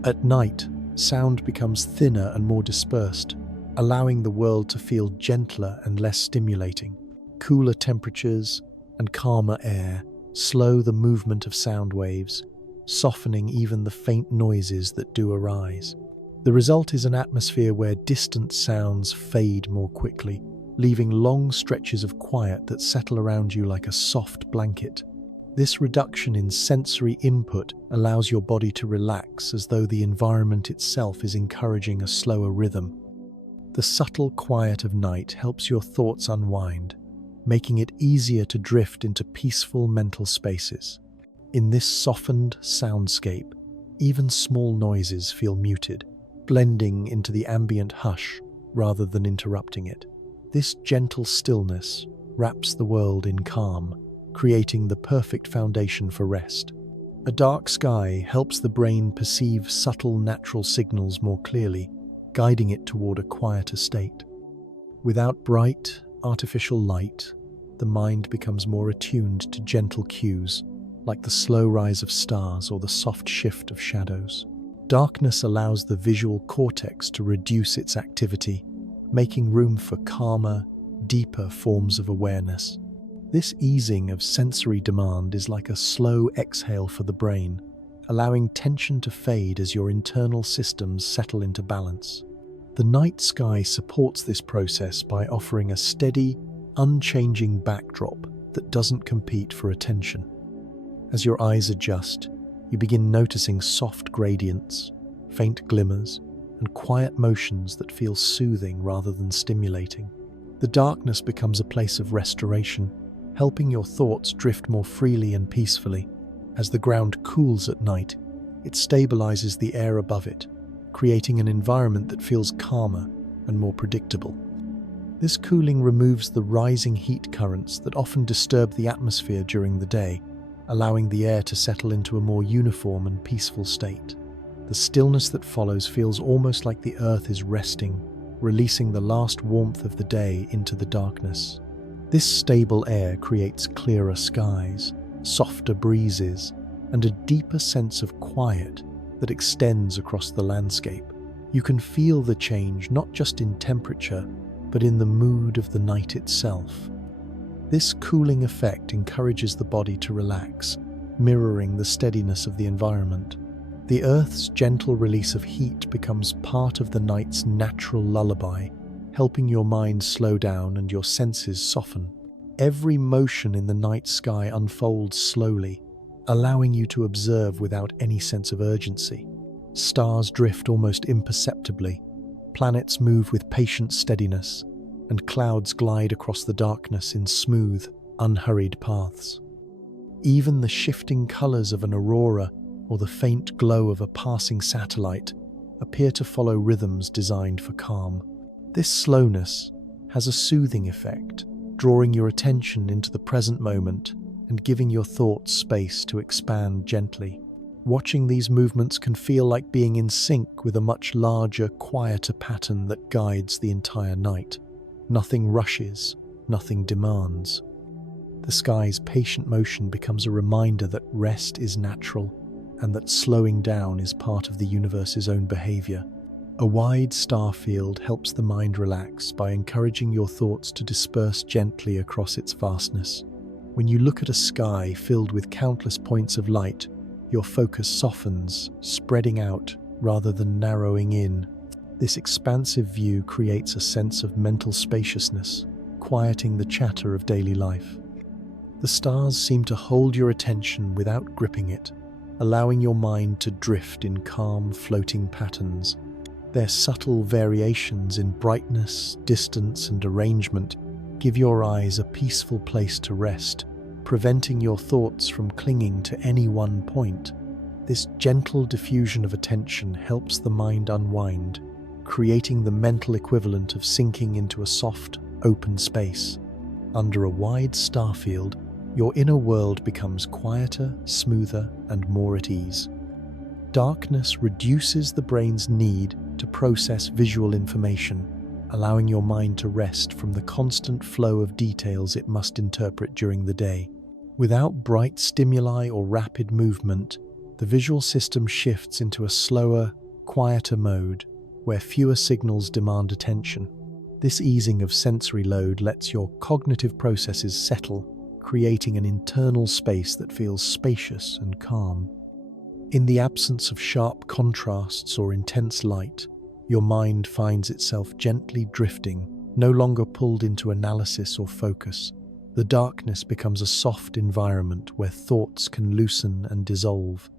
At night, sound becomes thinner and more dispersed, allowing the world to feel gentler and less stimulating. Cooler temperatures and calmer air slow the movement of sound waves, softening even the faint noises that do arise. The result is an atmosphere where distant sounds fade more quickly, leaving long stretches of quiet that settle around you like a soft blanket. This reduction in sensory input allows your body to relax, as though the environment itself is encouraging a slower rhythm. The subtle quiet of night helps your thoughts unwind, making it easier to drift into peaceful mental spaces. In this softened soundscape, even small noises feel muted, blending into the ambient hush rather than interrupting it. This gentle stillness wraps the world in calm, creating the perfect foundation for rest. A dark sky helps the brain perceive subtle natural signals more clearly, guiding it toward a quieter state. Without bright, artificial light, the mind becomes more attuned to gentle cues, like the slow rise of stars or the soft shift of shadows. Darkness allows the visual cortex to reduce its activity, making room for calmer, deeper forms of awareness. This easing of sensory demand is like a slow exhale for the brain, allowing tension to fade as your internal systems settle into balance. The night sky supports this process by offering a steady, unchanging backdrop that doesn't compete for attention. As your eyes adjust, you begin noticing soft gradients, faint glimmers, and quiet motions that feel soothing rather than stimulating. The darkness becomes a place of restoration, helping your thoughts drift more freely and peacefully. As the ground cools at night, it stabilizes the air above it, creating an environment that feels calmer and more predictable. This cooling removes the rising heat currents that often disturb the atmosphere during the day, allowing the air to settle into a more uniform and peaceful state. The stillness that follows feels almost like the earth is resting, releasing the last warmth of the day into the darkness. This stable air creates clearer skies, softer breezes, and a deeper sense of quiet that extends across the landscape. You can feel the change not just in temperature, but in the mood of the night itself. This cooling effect encourages the body to relax, mirroring the steadiness of the environment. The Earth's gentle release of heat becomes part of the night's natural lullaby, helping your mind slow down and your senses soften. Every motion in the night sky unfolds slowly, allowing you to observe without any sense of urgency. Stars drift almost imperceptibly, planets move with patient steadiness, and clouds glide across the darkness in smooth, unhurried paths. Even the shifting colors of an aurora or the faint glow of a passing satellite appear to follow rhythms designed for calm. This slowness has a soothing effect, drawing your attention into the present moment and giving your thoughts space to expand gently. Watching these movements can feel like being in sync with a much larger, quieter pattern that guides the entire night. Nothing rushes, nothing demands. The sky's patient motion becomes a reminder that rest is natural and that slowing down is part of the universe's own behavior. A wide star field helps the mind relax by encouraging your thoughts to disperse gently across its vastness. When you look at a sky filled with countless points of light, your focus softens, spreading out rather than narrowing in. This expansive view creates a sense of mental spaciousness, quieting the chatter of daily life. The stars seem to hold your attention without gripping it, allowing your mind to drift in calm, floating patterns. Their subtle variations in brightness, distance, and arrangement give your eyes a peaceful place to rest, preventing your thoughts from clinging to any one point. This gentle diffusion of attention helps the mind unwind, creating the mental equivalent of sinking into a soft, open space. Under a wide star field, your inner world becomes quieter, smoother, and more at ease. Darkness reduces the brain's need to process visual information, allowing your mind to rest from the constant flow of details it must interpret during the day. Without bright stimuli or rapid movement, the visual system shifts into a slower, quieter mode where fewer signals demand attention. This easing of sensory load lets your cognitive processes settle, creating an internal space that feels spacious and calm. In the absence of sharp contrasts or intense light, your mind finds itself gently drifting, no longer pulled into analysis or focus. The darkness becomes a soft environment where thoughts can loosen and dissolve.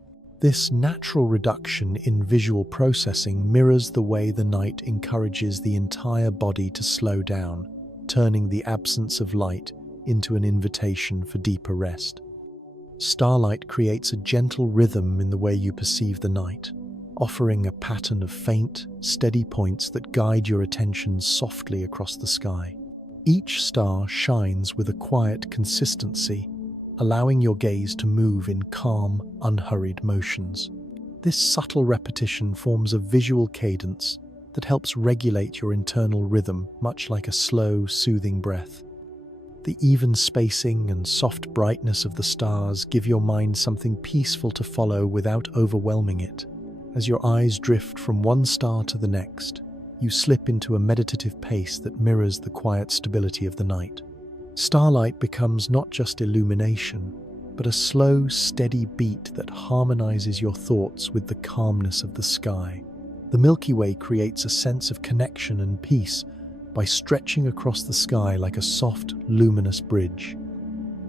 This natural reduction in visual processing mirrors the way the night encourages the entire body to slow down, turning the absence of light into an invitation for deeper rest. Starlight creates a gentle rhythm in the way you perceive the night, offering a pattern of faint, steady points that guide your attention softly across the sky. Each star shines with a quiet consistency, allowing your gaze to move in calm, unhurried motions. This subtle repetition forms a visual cadence that helps regulate your internal rhythm, much like a slow, soothing breath. The even spacing and soft brightness of the stars give your mind something peaceful to follow without overwhelming it. As your eyes drift from one star to the next, you slip into a meditative pace that mirrors the quiet stability of the night. Starlight becomes not just illumination, but a slow, steady beat that harmonizes your thoughts with the calmness of the sky. The Milky Way creates a sense of connection and peace by stretching across the sky like a soft, luminous bridge.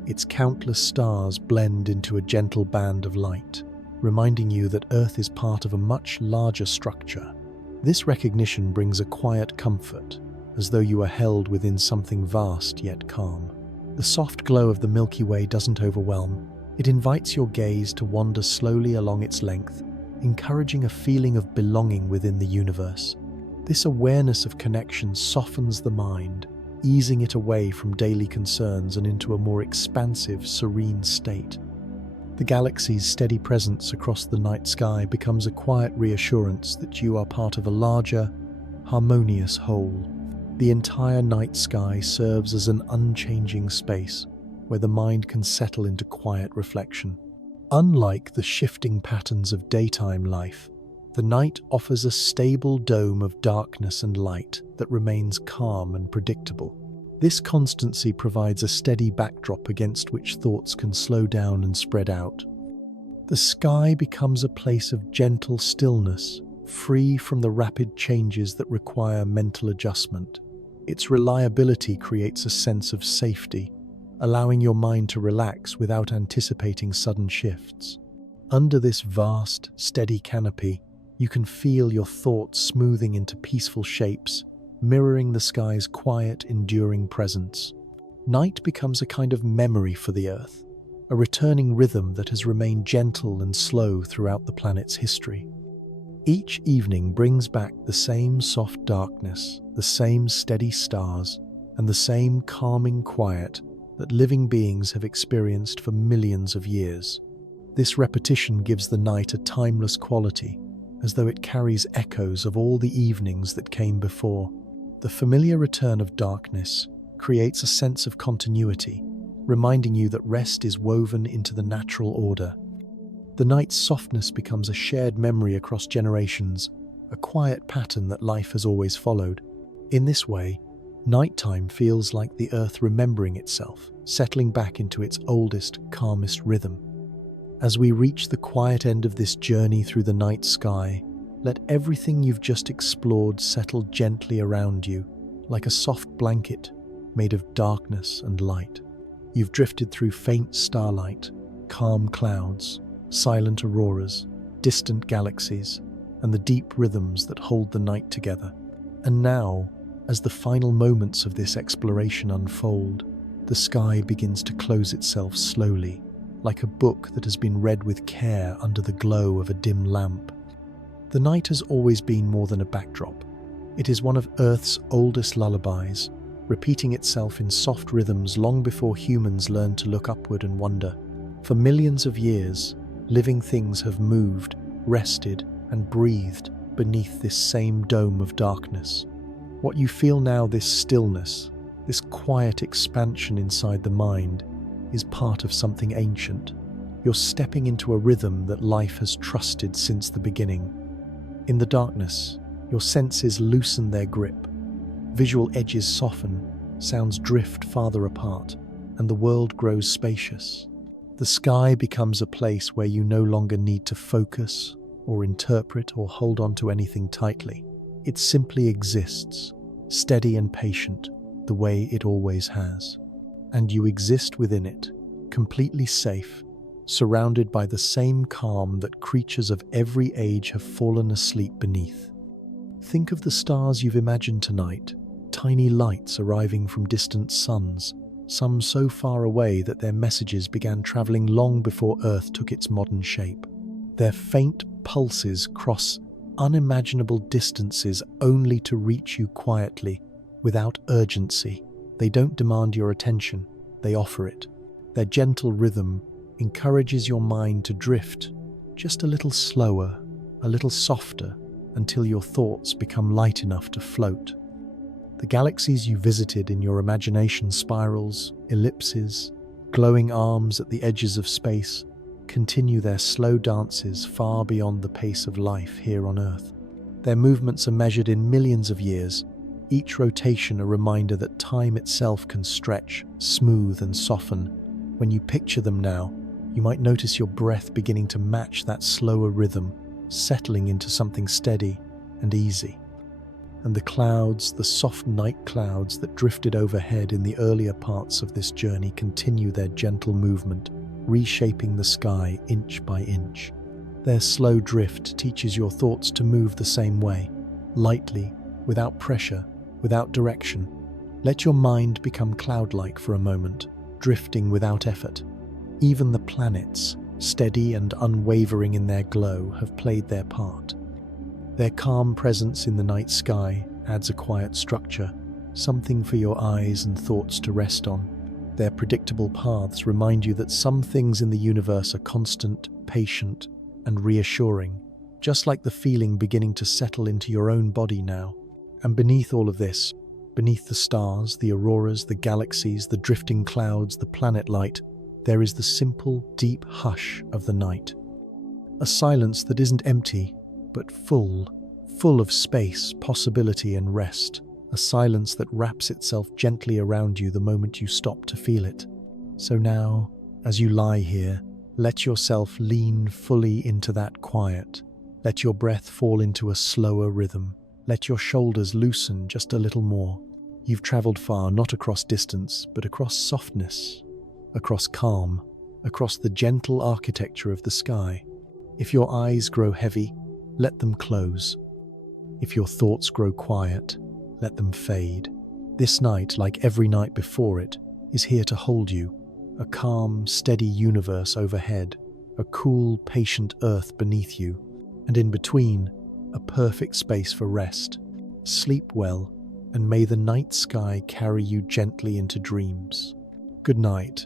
Its countless stars blend into a gentle band of light, reminding you that Earth is part of a much larger structure. This recognition brings a quiet comfort, as though you are held within something vast yet calm. The soft glow of the Milky Way doesn't overwhelm. It invites your gaze to wander slowly along its length, encouraging a feeling of belonging within the universe. This awareness of connection softens the mind, easing it away from daily concerns and into a more expansive, serene state. The galaxy's steady presence across the night sky becomes a quiet reassurance that you are part of a larger, harmonious whole. The entire night sky serves as an unchanging space where the mind can settle into quiet reflection. Unlike the shifting patterns of daytime life, the night offers a stable dome of darkness and light that remains calm and predictable. This constancy provides a steady backdrop against which thoughts can slow down and spread out. The sky becomes a place of gentle stillness, free from the rapid changes that require mental adjustment. Its reliability creates a sense of safety, allowing your mind to relax without anticipating sudden shifts. Under this vast, steady canopy, you can feel your thoughts smoothing into peaceful shapes, mirroring the sky's quiet, enduring presence. Night becomes a kind of memory for the Earth, a returning rhythm that has remained gentle and slow throughout the planet's history. Each evening brings back the same soft darkness, the same steady stars, and the same calming quiet that living beings have experienced for millions of years. This repetition gives the night a timeless quality, as though it carries echoes of all the evenings that came before. The familiar return of darkness creates a sense of continuity, reminding you that rest is woven into the natural order. The night's softness becomes a shared memory across generations, a quiet pattern that life has always followed. In this way, nighttime feels like the Earth remembering itself, settling back into its oldest, calmest rhythm. As we reach the quiet end of this journey through the night sky, let everything you've just explored settle gently around you, like a soft blanket made of darkness and light. You've drifted through faint starlight, calm clouds, silent auroras, distant galaxies, and the deep rhythms that hold the night together. And now, as the final moments of this exploration unfold, the sky begins to close itself slowly, like a book that has been read with care under the glow of a dim lamp. The night has always been more than a backdrop. It is one of Earth's oldest lullabies, repeating itself in soft rhythms long before humans learned to look upward and wonder. For millions of years, living things have moved, rested, and breathed beneath this same dome of darkness. What you feel now, this stillness, this quiet expansion inside the mind, is part of something ancient. You're stepping into a rhythm that life has trusted since the beginning. In the darkness, your senses loosen their grip. Visual edges soften, sounds drift farther apart, and the world grows spacious. The sky becomes a place where you no longer need to focus or interpret or hold on to anything tightly. It simply exists, steady and patient, the way it always has. And you exist within it, completely safe, surrounded by the same calm that creatures of every age have fallen asleep beneath. Think of the stars you've imagined tonight, tiny lights arriving from distant suns, some so far away that their messages began traveling long before Earth took its modern shape. Their faint pulses cross unimaginable distances only to reach you quietly, without urgency. They don't demand your attention, they offer it. Their gentle rhythm encourages your mind to drift just a little slower, a little softer, until your thoughts become light enough to float. The galaxies you visited in your imagination spirals, ellipses, glowing arms at the edges of space continue their slow dances far beyond the pace of life here on Earth. Their movements are measured in millions of years, each rotation a reminder that time itself can stretch, smooth and soften. When you picture them now, you might notice your breath beginning to match that slower rhythm, settling into something steady and easy. And the clouds, the soft night clouds that drifted overhead in the earlier parts of this journey continue their gentle movement, reshaping the sky inch by inch. Their slow drift teaches your thoughts to move the same way, lightly, without pressure, without direction. Let your mind become cloud-like for a moment, drifting without effort. Even the planets, steady and unwavering in their glow, have played their part. Their calm presence in the night sky adds a quiet structure, something for your eyes and thoughts to rest on. Their predictable paths remind you that some things in the universe are constant, patient, and reassuring, just like the feeling beginning to settle into your own body now. And beneath all of this, beneath the stars, the auroras, the galaxies, the drifting clouds, the planet light, there is the simple, deep hush of the night. A silence that isn't empty, but full of space, possibility, and rest. A silence that wraps itself gently around you the moment you stop to feel it. So now, as you lie here, let yourself lean fully into that quiet. Let your breath fall into a slower rhythm. Let your shoulders loosen just a little more. You've traveled far, not across distance, but across softness, across calm, across the gentle architecture of the sky. If your eyes grow heavy, let them close. If your thoughts grow quiet, let them fade. This night, like every night before it, is here to hold you. A calm, steady universe overhead, a cool, patient earth beneath you, and in between, a perfect space for rest. Sleep well, and may the night sky carry you gently into dreams. Good night,